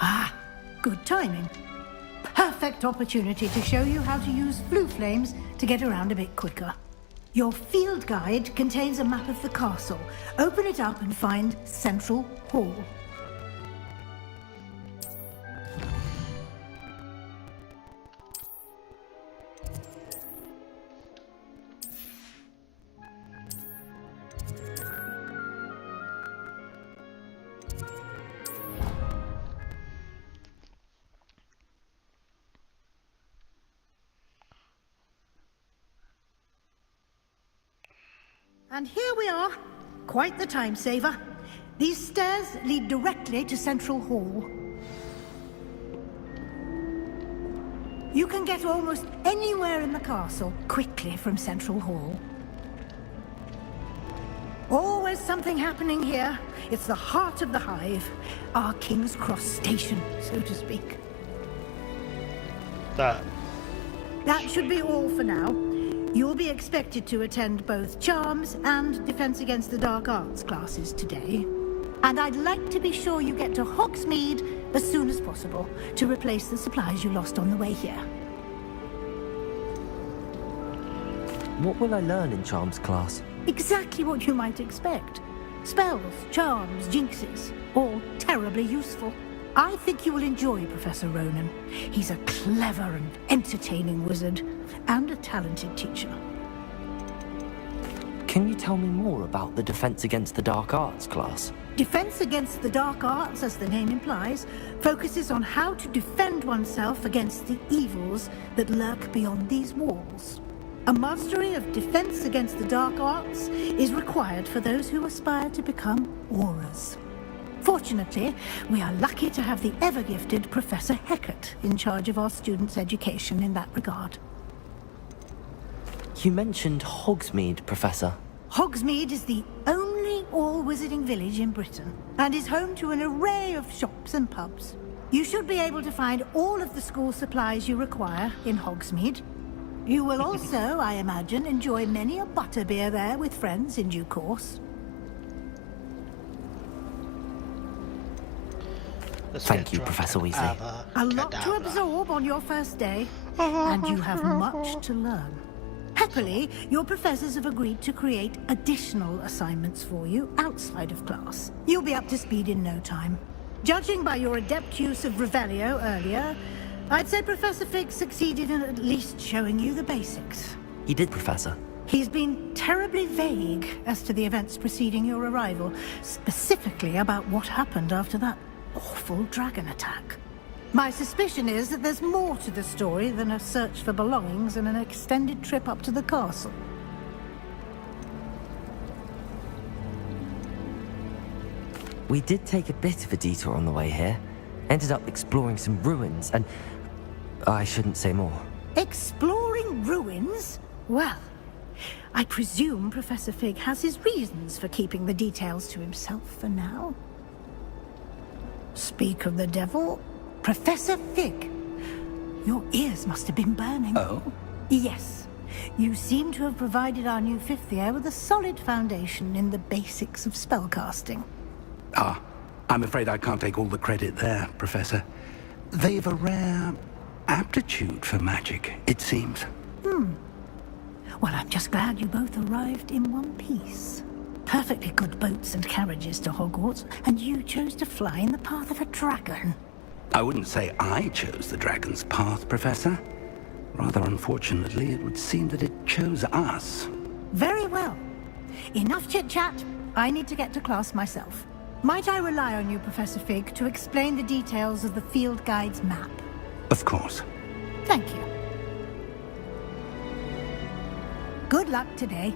Ah, good timing. Perfect opportunity to show you how to use flue flames to get around a bit quicker. Your field guide contains a map of the castle. Open it up and find Central Hall. And here we are. Quite the time saver. These stairs lead directly to Central Hall. You can get almost anywhere in the castle quickly from Central Hall. Always something happening here. It's the heart of the hive. Our King's Cross station, so to speak. That should be all for now. You'll be expected to attend both Charms and Defense Against the Dark Arts classes today. And I'd like to be sure you get to Hogsmeade as soon as possible to replace the supplies you lost on the way here. What will I learn in Charms class? Exactly what you might expect. Spells, charms, jinxes, all terribly useful. I think you will enjoy Professor Ronan. He's a clever and entertaining wizard, and a talented teacher. Can you tell me more about the Defense Against the Dark Arts class? Defense Against the Dark Arts, as the name implies, focuses on how to defend oneself against the evils that lurk beyond these walls. A mastery of Defense Against the Dark Arts is required for those who aspire to become Aurors. Fortunately, we are lucky to have the ever-gifted Professor Heckert in charge of our students' education in that regard. You mentioned Hogsmeade, Professor. Hogsmeade is the only all-wizarding village in Britain, and is home to an array of shops and pubs. You should be able to find all of the school supplies you require in Hogsmeade. You will also, I imagine, enjoy many a butterbeer there with friends in due course. Thank you, Professor Weasley. A lot to absorb on your first day, and you have much to learn. Happily, your professors have agreed to create additional assignments for you outside of class. You'll be up to speed in no time. Judging by your adept use of Revelio earlier, I'd say Professor Fig succeeded in at least showing you the basics. He did, Professor. He's been terribly vague as to the events preceding your arrival, specifically about what happened after that awful dragon attack. My suspicion is that there's more to the story than a search for belongings and an extended trip up to the castle. We did take a bit of a detour on the way here. Ended up exploring some ruins and... I shouldn't say more. Exploring ruins? Well, I presume Professor Fig has his reasons for keeping the details to himself for now. Speak of the devil, Professor Fig. Your ears must have been burning. Oh? Yes. You seem to have provided our new fifth year with a solid foundation in the basics of spellcasting. Ah, I'm afraid I can't take all the credit there, Professor. They've a rare aptitude for magic, it seems. Well, I'm just glad you both arrived in one piece. Perfectly good boats and carriages to Hogwarts, and you chose to fly in the path of a dragon. I wouldn't say I chose the dragon's path, Professor. Rather unfortunately, it would seem that it chose us. Very well. Enough chit-chat. I need to get to class myself. Might I rely on you, Professor Fig, to explain the details of the field guide's map? Of course. Thank you. Good luck today.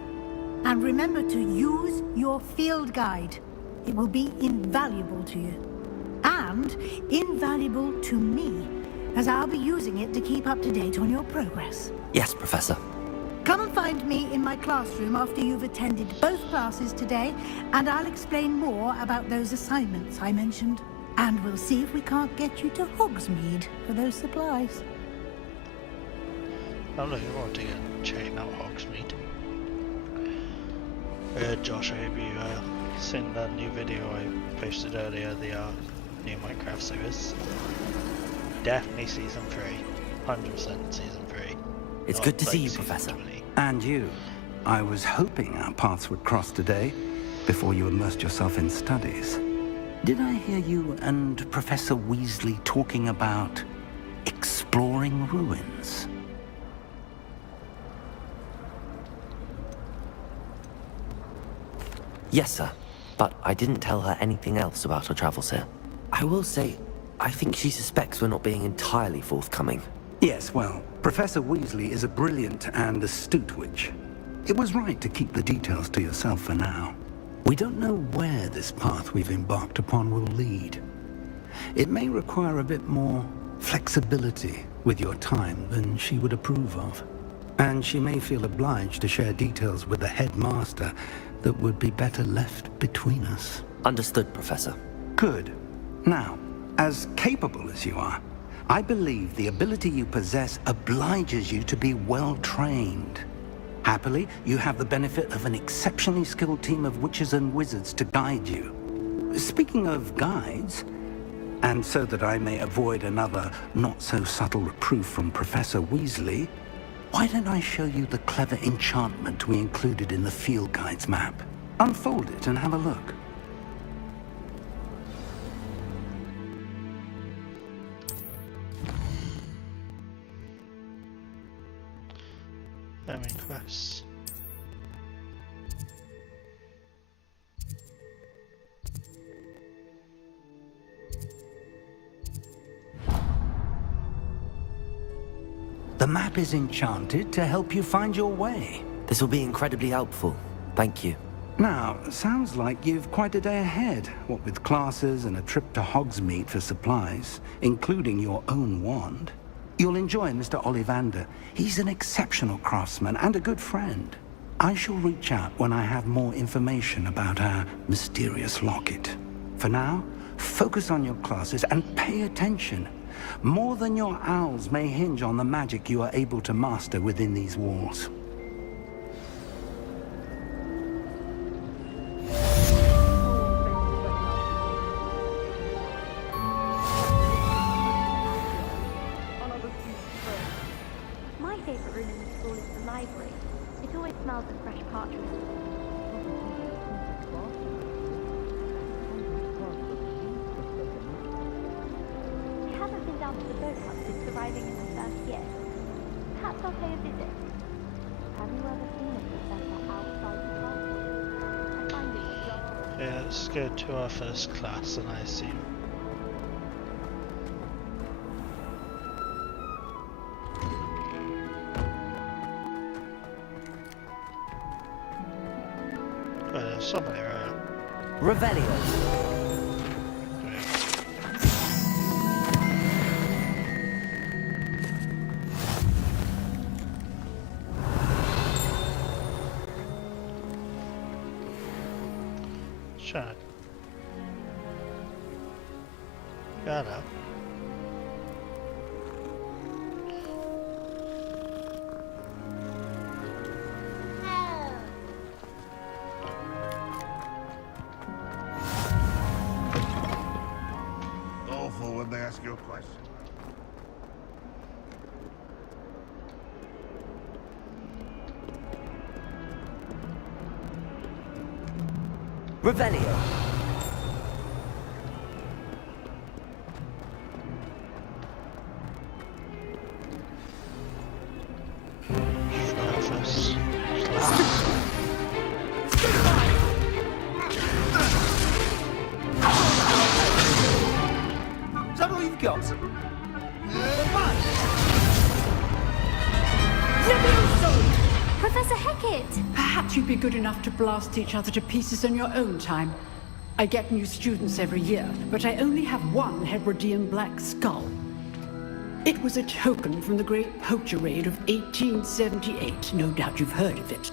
And remember to use your field guide. It will be invaluable to you. And invaluable to me, as I'll be using it to keep up to date on your progress. Yes, Professor. Come and find me in my classroom after you've attended both classes today, and I'll explain more about those assignments I mentioned. And we'll see if we can't get you to Hogsmeade for those supplies. I'm looking forward to checking out Hogsmeade. Josh, I hope you seen the new video I posted earlier, the new Minecraft series. Definitely season 3. 100% season 3. It's good to see you, Professor. And you. I was hoping our paths would cross today, before you immersed yourself in studies. Did I hear you and Professor Weasley talking about exploring ruins? Yes, sir. But I didn't tell her anything else about her travels here. I will say, I think she suspects we're not being entirely forthcoming. Yes, well, Professor Weasley is a brilliant and astute witch. It was right to keep the details to yourself for now. We don't know where this path we've embarked upon will lead. It may require a bit more flexibility with your time than she would approve of. And she may feel obliged to share details with the headmaster that would be better left between us. Understood, Professor. Good. Now, as capable as you are, I believe the ability you possess obliges you to be well trained. Happily, you have the benefit of an exceptionally skilled team of witches and wizards to guide you. Speaking of guides, and so that I may avoid another not-so-subtle reproof from Professor Weasley, why don't I show you the clever enchantment we included in the field guide's map? Unfold it and have a look. Quests. The map is enchanted to help you find your way. This will be incredibly helpful. Thank you. Now, sounds like you've quite a day ahead, what with classes and a trip to Hogsmeade for supplies, including your own wand. You'll enjoy Mr. Ollivander. He's an exceptional craftsman and a good friend. I shall reach out when I have more information about our mysterious locket. For now, focus on your classes and pay attention. More than your owls may hinge on the magic you are able to master within these walls. My favourite room in the school is the library. It always smells of fresh parchment. I haven't been down to the boat club since arriving in my first year. Perhaps I'll pay a visit. Have you ever seen a professor outside the classroom? I find it a job. Yeah, let's go to our first class, and I assume. Oh, there's somebody around. Revelio. Shut. Shut up. Awful when they ask you a question. Revelio. Is that all you've got? Professor Hecat! Perhaps you'd be good enough to blast each other to pieces on your own time. I get new students every year, but I only have one Hebridean black skull. It was a token from the great poacher raid of 1878. No doubt you've heard of it.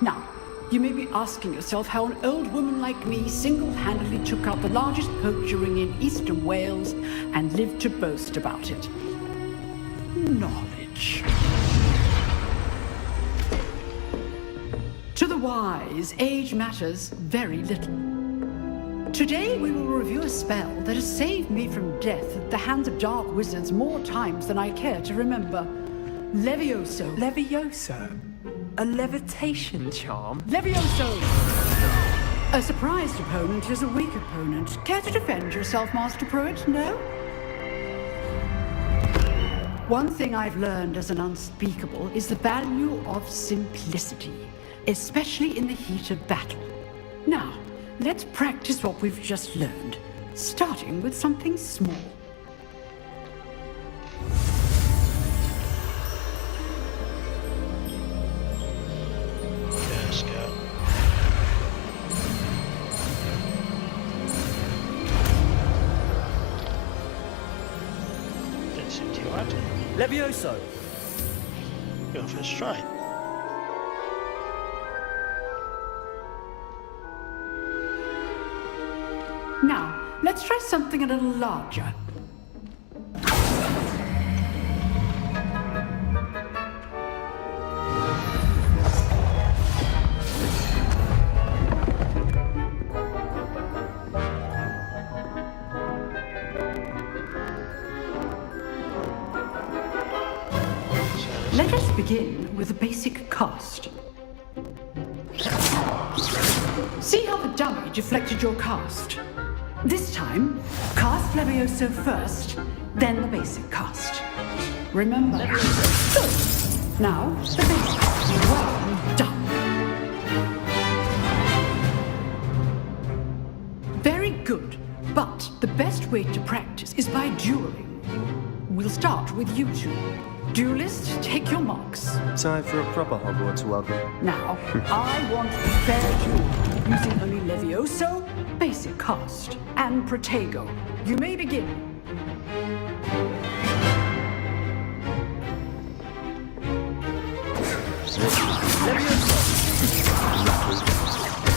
Now, you may be asking yourself how an old woman like me single-handedly took out the largest poacher ring in eastern Wales and lived to boast about it. Knowledge. To the wise, age matters very little. Today we will review a spell that has saved me from death at the hands of dark wizards more times than I care to remember. Levioso. Levioso? A levitation charm? Levioso! A surprised opponent is a weak opponent. Care to defend yourself, Master Pruitt? No? One thing I've learned as an unspeakable is the value of simplicity, especially in the heat of battle. Now, let's practice what we've just learned, starting with something small. Let's go. Didn't seem too hard. Levioso. Go first try. Now, let's try something a little larger. Let us begin with a basic cast. See how the dummy deflected your cast? This time, cast Levioso first, then the basic cast. Remember. Good. Now, the basic. Well done. Very good. But the best way to practice is by dueling. We'll start with you two. Duelist, take your marks. Time for a proper Hogwarts welcome. Now, I want fair duel, using only Levioso, basic cast, and Protego. You may begin.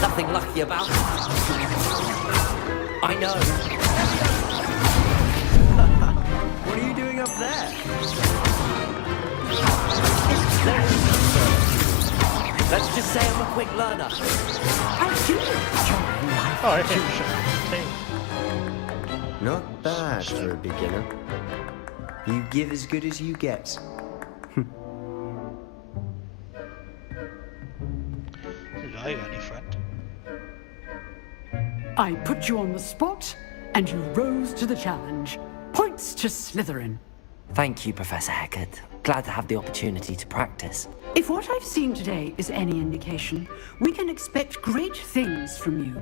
Nothing lucky about it. I know. What are you doing up there? Let's just say I'm a quick learner. Not bad for a beginner. You give as good as you get. Did I got any friend? I put you on the spot, and you rose to the challenge. Points to Slytherin. Thank you, Professor Hecat. Glad to have the opportunity to practice. If what I've seen today is any indication, we can expect great things from you.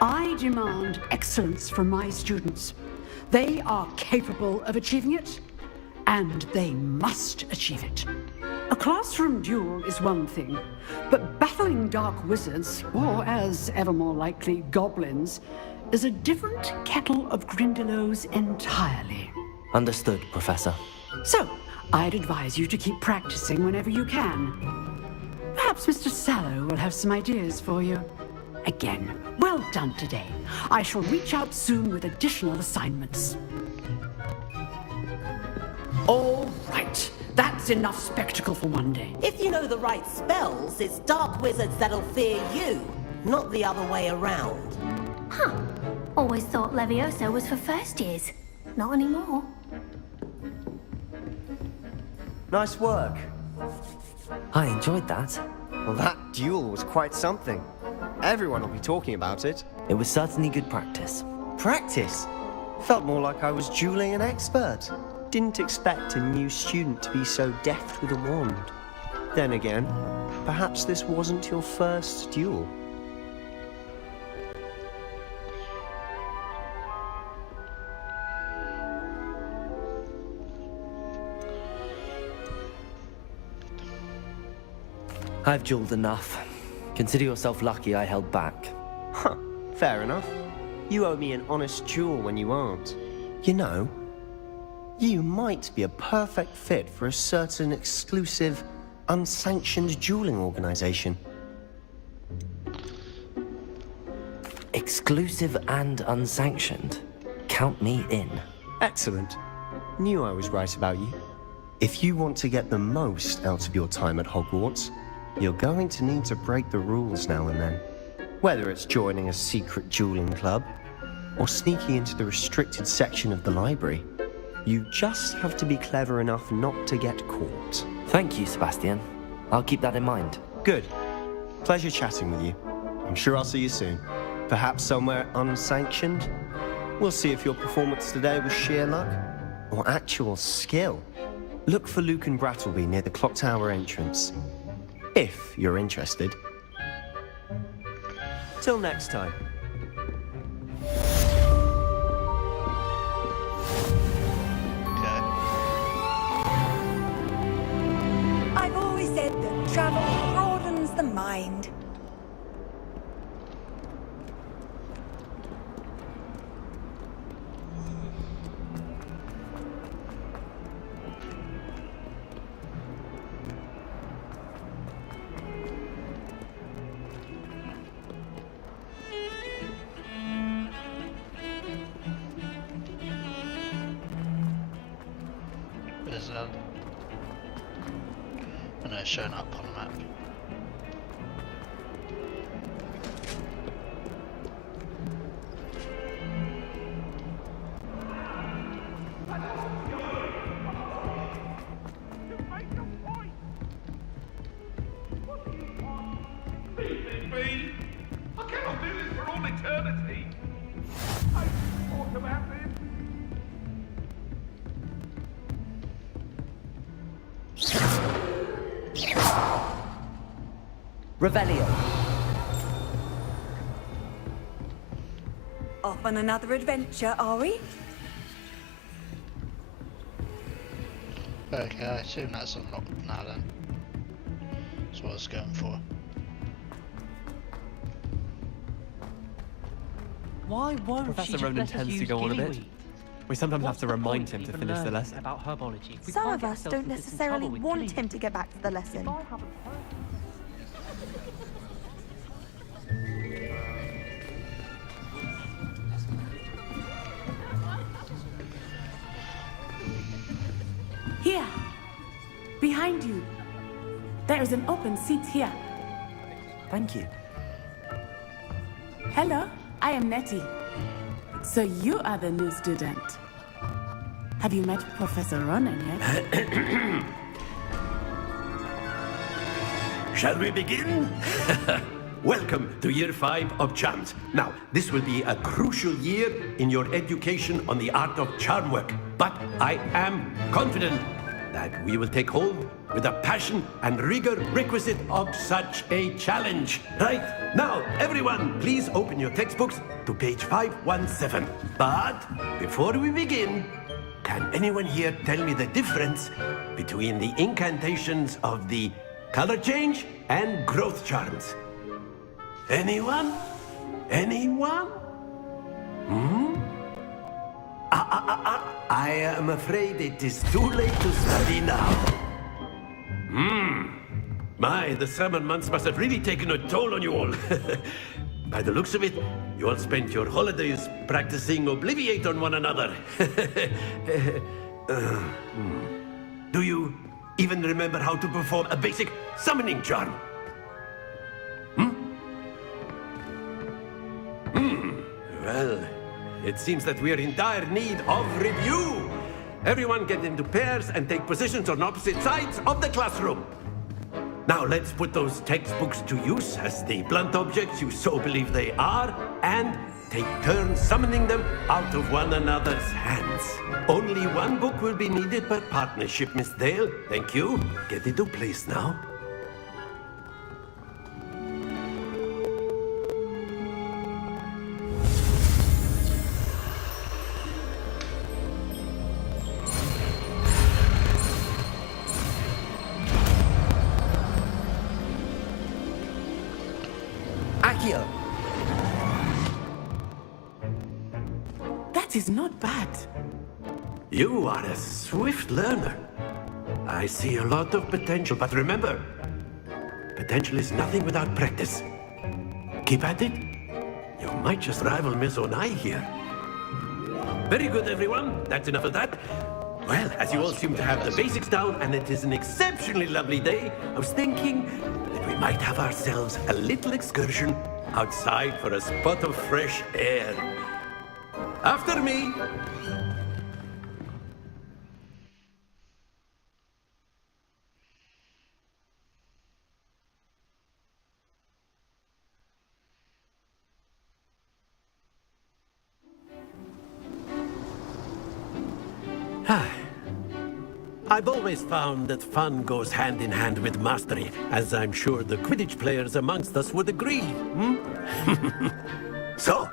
I demand excellence from my students. They are capable of achieving it, and they must achieve it. A classroom duel is one thing, but battling dark wizards, or as ever more likely, goblins, is a different kettle of Grindylows entirely. Understood, Professor. So, I'd advise you to keep practicing whenever you can. Perhaps Mr. Sallow will have some ideas for you. Again, well done today. I shall reach out soon with additional assignments. All right. That's enough spectacle for one day. If you know the right spells, it's dark wizards that'll fear you, not the other way around. Huh. Always thought Levioso was for first years. Not anymore. Nice work. I enjoyed that. Well, that duel was quite something. Everyone will be talking about it. It was certainly good practice. Practice? Felt more like I was dueling an expert. Didn't expect a new student to be so deft with a wand. Then again, perhaps this wasn't your first duel. I've dueled enough. Consider yourself lucky I held back. Huh, fair enough. You owe me an honest duel when you aren't. You know, you might be a perfect fit for a certain exclusive, unsanctioned dueling organization. Exclusive and unsanctioned? Count me in. Excellent. Knew I was right about you. If you want to get the most out of your time at Hogwarts, you're going to need to break the rules now and then. Whether it's joining a secret dueling club, or sneaking into the restricted section of the library, you just have to be clever enough not to get caught. Thank you, Sebastian. I'll keep that in mind. Good. Pleasure chatting with you. I'm sure I'll see you soon. Perhaps somewhere unsanctioned? We'll see if your performance today was sheer luck, or actual skill. Look for Luke and Brattleby near the clock tower entrance, if you're interested. Till next time. I've always said that travel broadens the mind. There's I know it's showing up on the map. I cannot do this for all eternity. I thought about this. Revelio. Off on another adventure, are we? Okay, I assume that's unlocked now then. That's what I was going for. Why won't Professor Ronan tends to go on a bit. We sometimes have to remind him to finish the lesson. About herbology. Some of us don't necessarily want him to get back to the lesson. Here, behind you. There is an open seat here. Thank you. Hello, I am Nettie. So you are the new student. Have you met Professor Ronan yet? Shall we begin? Welcome to Year 5 of Charms. Now, this will be a crucial year in your education on the art of charm work. But I am confident that we will take hold with the passion and rigor requisite of such a challenge. Right, now, everyone, please open your textbooks to page 517. But before we begin, can anyone here tell me the difference between the incantations of the color change and growth charms? Anyone? Anyone? Hmm? I am afraid it is too late to study now. My, the summer months must have really taken a toll on you all. By the looks of it, you all spent your holidays practicing Obliviate on one another. Do you even remember how to perform a basic summoning charm? Well, it seems that we are in dire need of review. Everyone get into pairs and take positions on opposite sides of the classroom. Now let's put those textbooks to use as the blunt objects you so believe they are, and take turns summoning them out of one another's hands. Only one book will be needed per partnership, Miss Dale. Thank you. Get into place now. Akio. That is not bad. You are a swift learner. I see a lot of potential, but remember, potential is nothing without practice. Keep at it. You might just rival Miss Onai here. Very good, everyone. That's enough of that. Well, as you all seem to have the basics down, and it is an exceptionally lovely day, I was thinking that we might have ourselves a little excursion outside for a spot of fresh air. After me. I've always found that fun goes hand in hand with mastery, as I'm sure the Quidditch players amongst us would agree. So,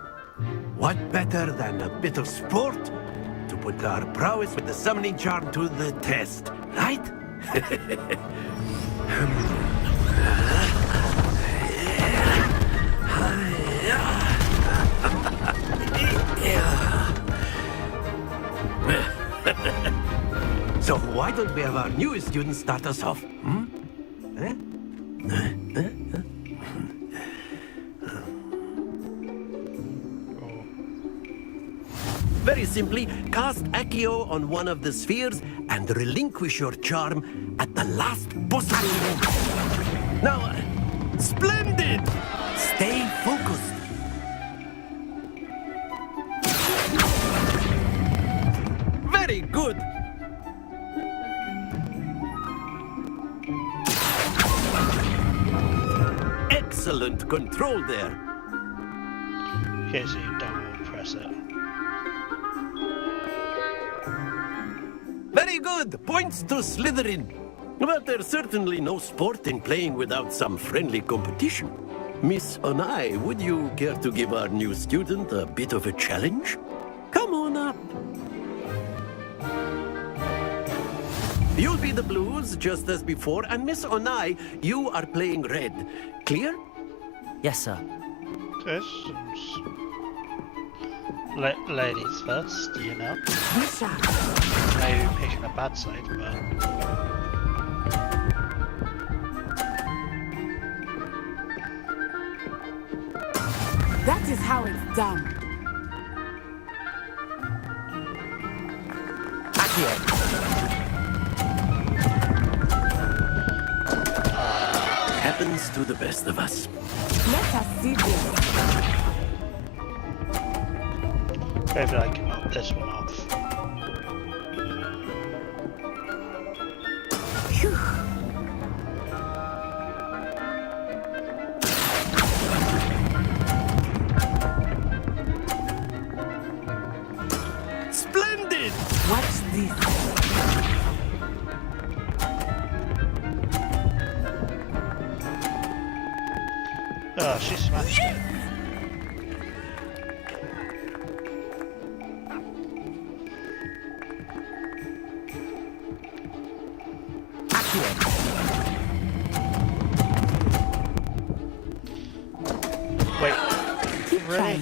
what better than a bit of sport to put our prowess with the summoning charm to the test, right? So why don't we have our newest student start us off? Very simply, cast Accio on one of the spheres and relinquish your charm at the last possible. Now, splendid! Stay focused. Very good. Excellent control there. Okay, so you double press it. Very good. Points to Slytherin. But there's certainly no sport in playing without some friendly competition. Miss Onai, would you care to give our new student a bit of a challenge? Come on up. You'll be the blues, just as before, and Miss Onai, you are playing red. Clear? Yes, sir. Questions. Ladies first, you know. Maybe picking a bad side, but... That is how it's done. Happens to the best of us. Let us see this. Maybe I can knock this one off. Phew. Splendid! Watch this. Oh, she smashed it. Wait, really?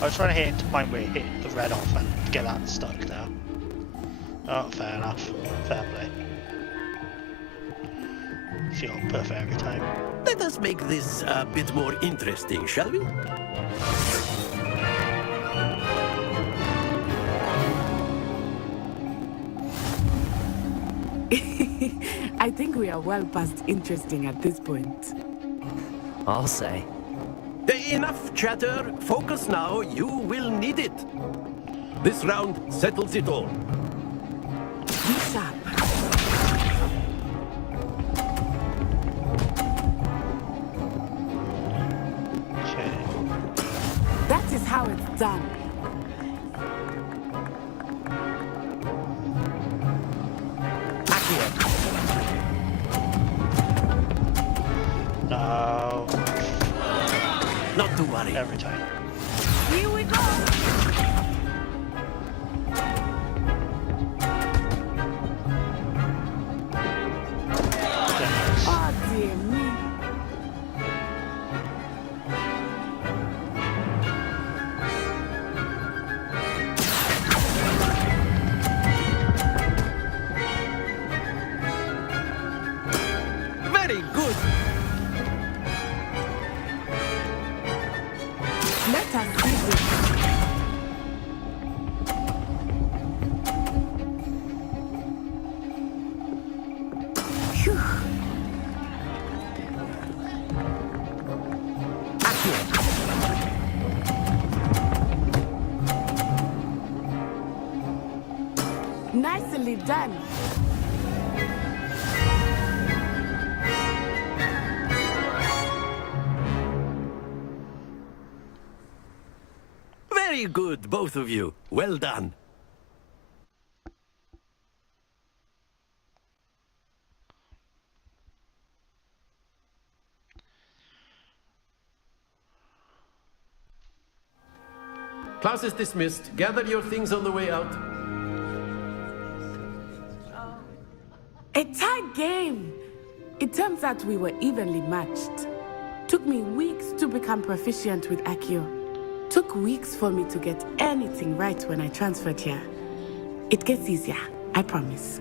I was trying to hit it to the point where it hit the red off and get that stuck there. Oh, fair enough. Fair play. Feel perfect every time. Let us make this a bit more interesting, shall we? I think we are well past interesting at this point. I'll say. Enough chatter. Focus now. You will need it. This round settles it all. Be sharp. Okay. That is how it's done. No. Not to worry. Every time. Here we go. Oh dear me. Very good. Let us see this. Phew. Nicely done. Very good, both of you. Well done. Class is dismissed. Gather your things on the way out. A tight game. It turns out we were evenly matched. Took me weeks to become proficient with Accio. Took weeks for me to get anything right when I transferred here. It gets easier, I promise.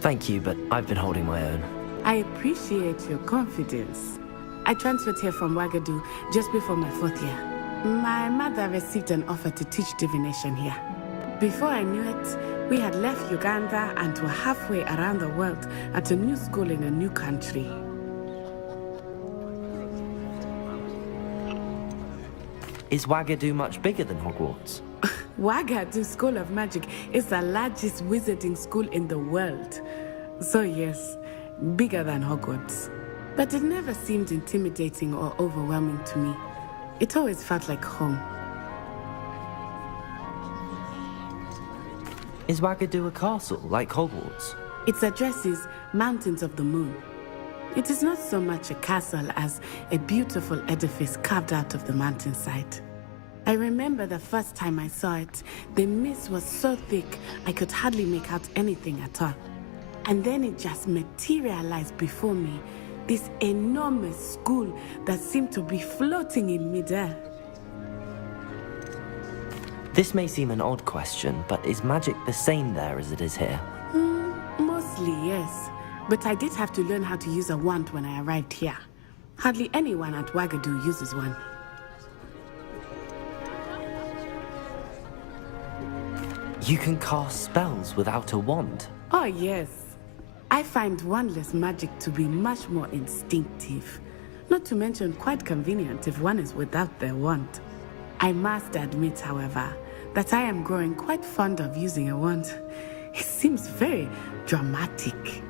Thank you, but I've been holding my own. I appreciate your confidence. I transferred here from Wagadu just before my 4th year. My mother received an offer to teach divination here. Before I knew it, we had left Uganda and were halfway around the world at a new school in a new country. Is Wagadu much bigger than Hogwarts? Wagadu School of Magic is the largest wizarding school in the world. So yes, bigger than Hogwarts. But it never seemed intimidating or overwhelming to me. It always felt like home. Is Wagadu a castle, like Hogwarts? Its address is Mountains of the Moon. It is not so much a castle as a beautiful edifice carved out of the mountainside. I remember the first time I saw it, the mist was so thick I could hardly make out anything at all. And then it just materialized before me, this enormous school that seemed to be floating in midair. This may seem an odd question, but is magic the same there as it is here? Mostly, yes. But I did have to learn how to use a wand when I arrived here. Hardly anyone at Wagadu uses one. You can cast spells without a wand? Oh, yes. I find wandless magic to be much more instinctive. Not to mention quite convenient if one is without their wand. I must admit, however, that I am growing quite fond of using a wand. It seems very dramatic.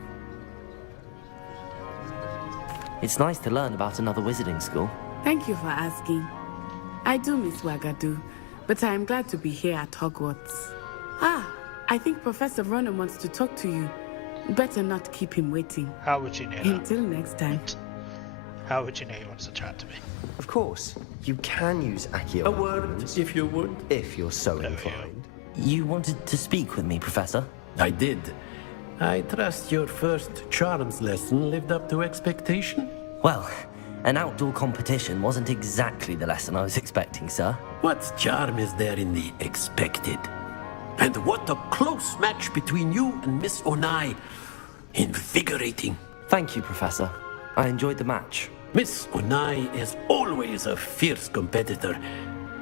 It's nice to learn about another wizarding school. Thank you for asking. I do miss Wagadu, but I am glad to be here at Hogwarts. Ah, I think Professor Ronan wants to talk to you. Better not keep him waiting. How would you know that? Until next time. How would you know he wants to chat to me? Of course, you can use Accio. A word, if you would. If you're so inclined. You wanted to speak with me, Professor? I did. I trust your first charms lesson lived up to expectation? Well, an outdoor competition wasn't exactly the lesson I was expecting, sir. What charm is there in the expected? And what a close match between you and Miss Onai. Invigorating. Thank you, Professor. I enjoyed the match. Miss Onai is always a fierce competitor,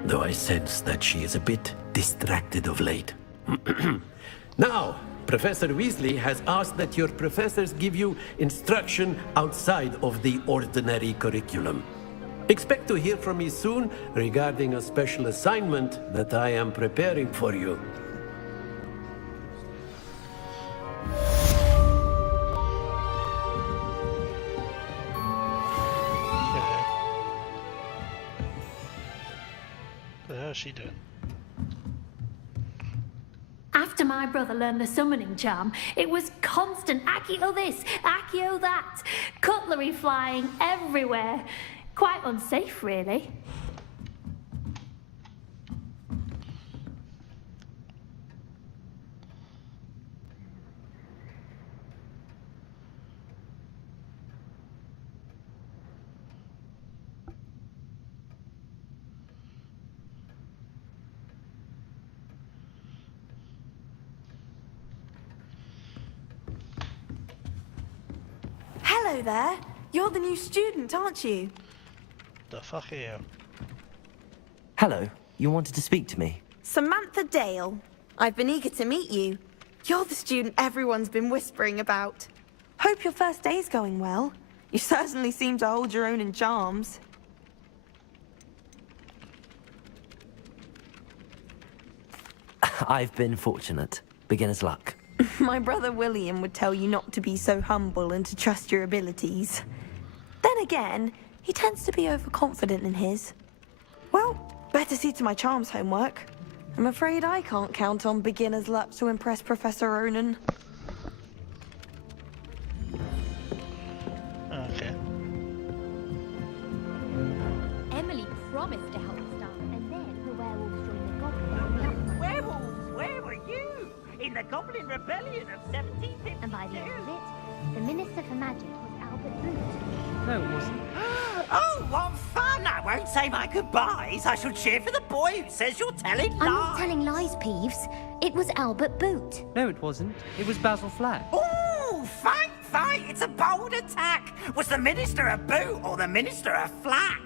though I sense that she is a bit distracted of late. Now, Professor Weasley has asked that your professors give you instruction outside of the ordinary curriculum. Expect to hear from me soon regarding a special assignment that I am preparing for you. What the hell is she doing? After my brother learned the summoning charm, it was constant Accio this, Accio that, cutlery flying everywhere. Quite unsafe, really. Hello there. You're the new student, aren't you? The fuck are you? Hello, you wanted to speak to me? Samantha Dale. I've been eager to meet you. You're the student everyone's been whispering about. Hope your first day's going well. You certainly seem to hold your own in charms. I've been fortunate. Beginner's luck. My brother William would tell you not to be so humble and to trust your abilities. Then again, he tends to be overconfident in his. Well, better see to my charms homework. I'm afraid I can't count on beginner's luck to impress Professor Ronan. Okay. Emily promised to help us out, and then the werewolves joined the goblins. Werewolves, where were you? In the Goblin Rebellion of 1752? And by the end of it, the Minister for Magic was Albert Boot. No, it wasn't. Oh, what fun! I won't say my goodbyes. I shall cheer for the boy who says you're telling lies. I'm not telling lies, Peeves. It was Albert Boot. No, it wasn't. It was Basil Flack. Ooh, fight! It's a bold attack. Was the Minister a boot or the Minister a flack?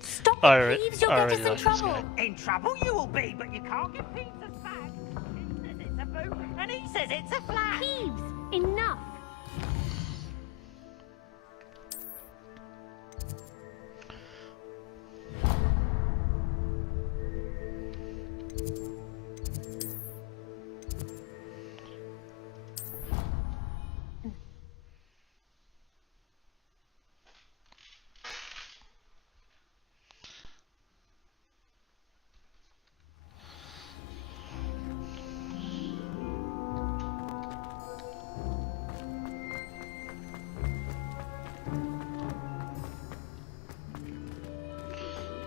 Stop it, Peeves. You'll get us in trouble. In trouble you will be, but you can't give Peeves a sack. He says it's a boot, and he says it's a flack. Peeves, enough.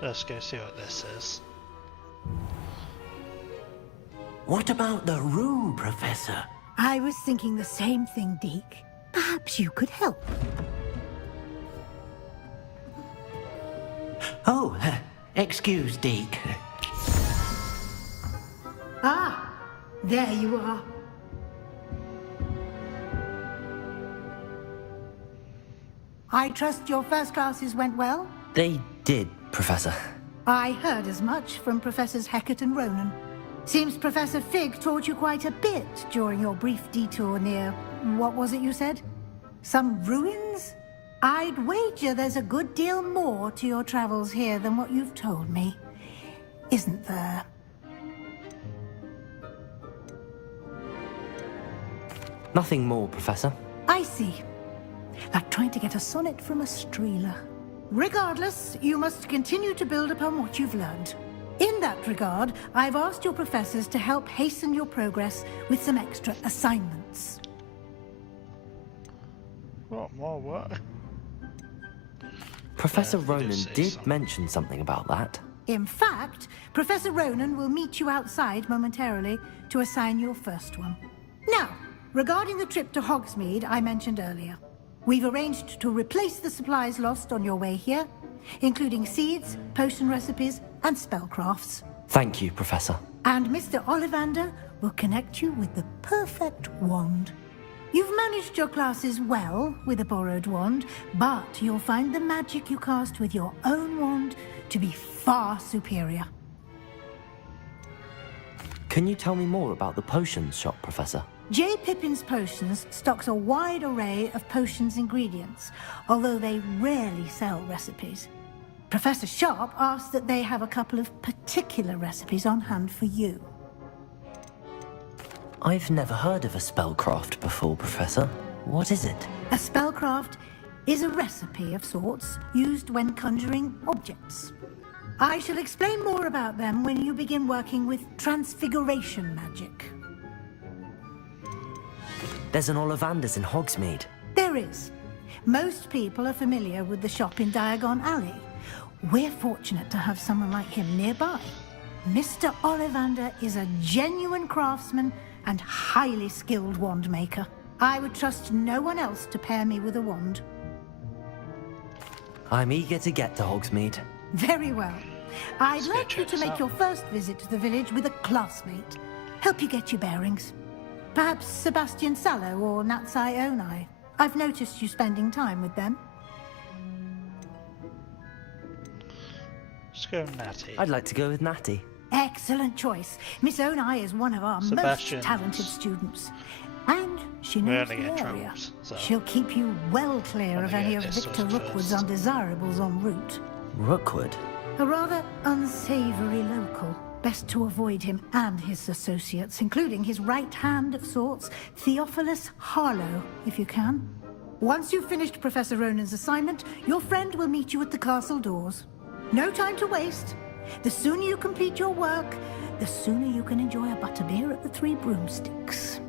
Let's go see what this is. What about the room, Professor? I was thinking the same thing, Deke. Perhaps you could help. Oh, excuse, Deke. Ah, there you are. I trust your first classes went well? They did, Professor. I heard as much from Professors Hecat and Ronan. Seems Professor Fig taught you quite a bit during your brief detour near... what was it you said? Some ruins? I'd wager there's a good deal more to your travels here than what you've told me. Isn't there? Nothing more, Professor. I see. Like trying to get a sonnet from a streeler. Regardless, you must continue to build upon what you've learned. In that regard, I've asked your professors to help hasten your progress with some extra assignments. What more work? Professor Ronan did mention something about that. In fact, Professor Ronan will meet you outside momentarily to assign your first one. Now, regarding the trip to Hogsmeade I mentioned earlier, we've arranged to replace the supplies lost on your way here, including seeds, potion recipes, and spellcrafts. Thank you, Professor. And Mr. Ollivander will connect you with the perfect wand. You've managed your classes well with a borrowed wand, but you'll find the magic you cast with your own wand to be far superior. Can you tell me more about the potions shop, Professor? J. Pippin's Potions stocks a wide array of potions ingredients, although they rarely sell recipes. Professor Sharp asked that they have a couple of particular recipes on hand for you. I've never heard of a spellcraft before, Professor. What is it? A spellcraft is a recipe of sorts used when conjuring objects. I shall explain more about them when you begin working with transfiguration magic. There's an Ollivander's in Hogsmeade. There is. Most people are familiar with the shop in Diagon Alley. We're fortunate to have someone like him nearby. Mr. Ollivander is a genuine craftsman and highly skilled wand maker. I would trust no one else to pair me with a wand. I'm eager to get to Hogsmeade. Very well. I'd like you to make your first visit to the village with a classmate. Help you get your bearings. Perhaps Sebastian Sallow or Natsai Onai. I've noticed you spending time with them. Let's go Natty. I'd like to go with Natty. Excellent choice. Miss Onai is one of our Sebastian. most talented students. And she knows the area. She'll keep you well clear of any of Victor Rookwood's undesirables en route. Rookwood? A rather unsavory local. Best to avoid him and his associates, including his right hand of sorts, Theophilus Harlow, if you can. Once you've finished Professor Ronan's assignment, your friend will meet you at the castle doors. No time to waste. The sooner you complete your work, the sooner you can enjoy a butterbeer at the Three Broomsticks.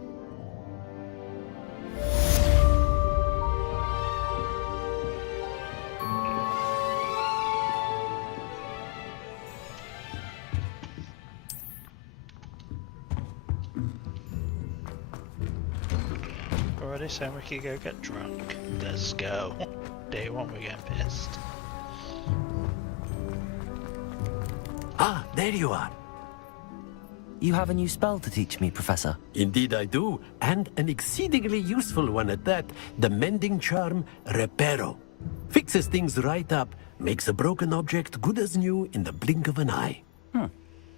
Already saying we could go get drunk. Let's go. Day one, we're getting pissed. Ah, there you are. You have a new spell to teach me, Professor. Indeed I do, and an exceedingly useful one at that. The mending charm, Reparo. Fixes things right up, makes a broken object good as new in the blink of an eye.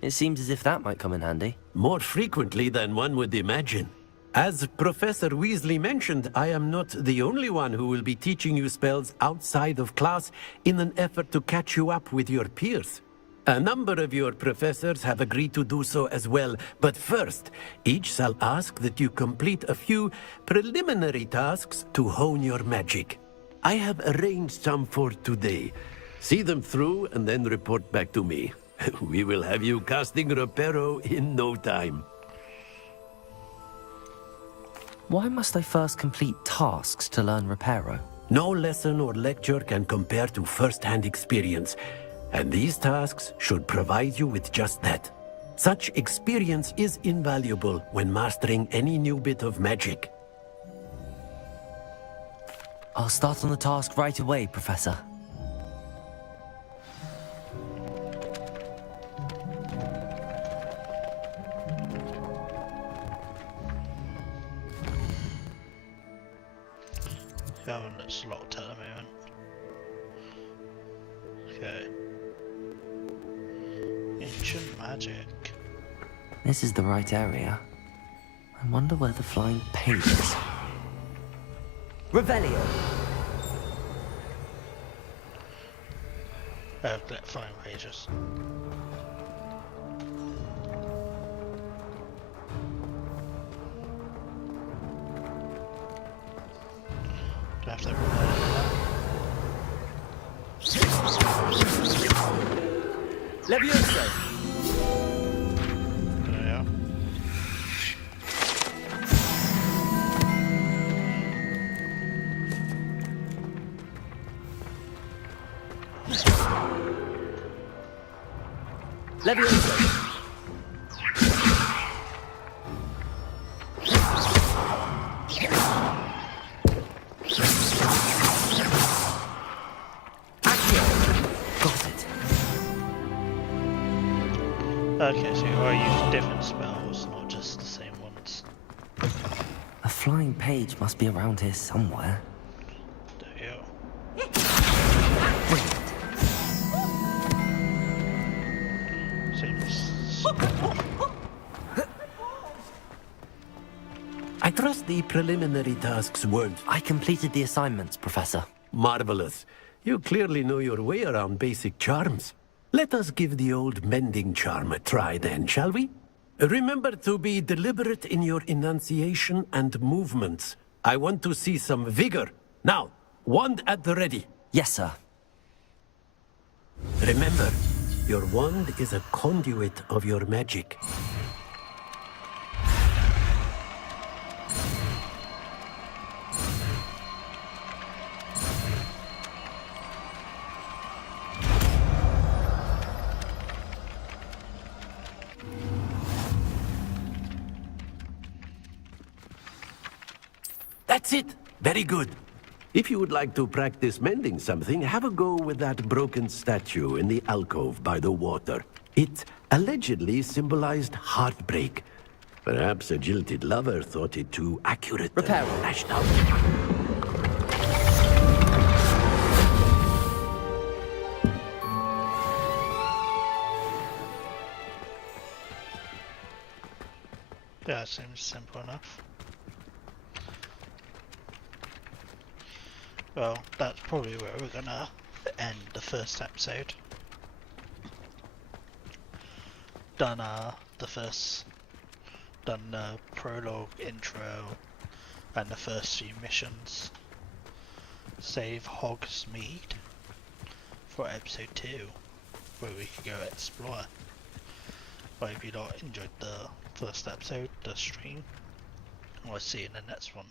It seems as if that might come in handy. More frequently than one would imagine. As Professor Weasley mentioned, I am not the only one who will be teaching you spells outside of class in an effort to catch you up with your peers. A number of your professors have agreed to do so as well, but first, each shall ask that you complete a few preliminary tasks to hone your magic. I have arranged some for today. See them through and then report back to me. We will have you casting Reparo in no time. Why must I first complete tasks to learn Reparo? No lesson or lecture can compare to first-hand experience. And these tasks should provide you with just that. Such experience is invaluable when mastering any new bit of magic. I'll start on the task right away, Professor. That one looks locked at the moment. Okay. Ancient magic. This is the right area. I wonder where the flying page is. Revelio. Flying pages. Do I have to Levioso. There we are. Levioso. Okay, so you are using different spells, not just the same ones. A flying page must be around here somewhere. There you go. Seems... I trust the preliminary tasks weren't... I completed the assignments, Professor. Marvelous. You clearly know your way around basic charms. Let us give the old mending charm a try then, shall we? Remember to be deliberate in your enunciation and movements. I want to see some vigor. Now, wand at the ready. Yes, sir. Remember, your wand is a conduit of your magic. That's it. Very good. If you would like to practice mending something, have a go with that broken statue in the alcove by the water. It allegedly symbolized heartbreak. Perhaps a jilted lover thought it too accurate. Repair. Lashed out. Yeah, it seems simple enough. Well, that's probably where we're gonna end the first episode. Done the prologue, intro, and the first few missions. Save Hogsmeade for episode 2, where we can go explore. But if you not enjoyed the first episode, the stream, I'll see you in the next one.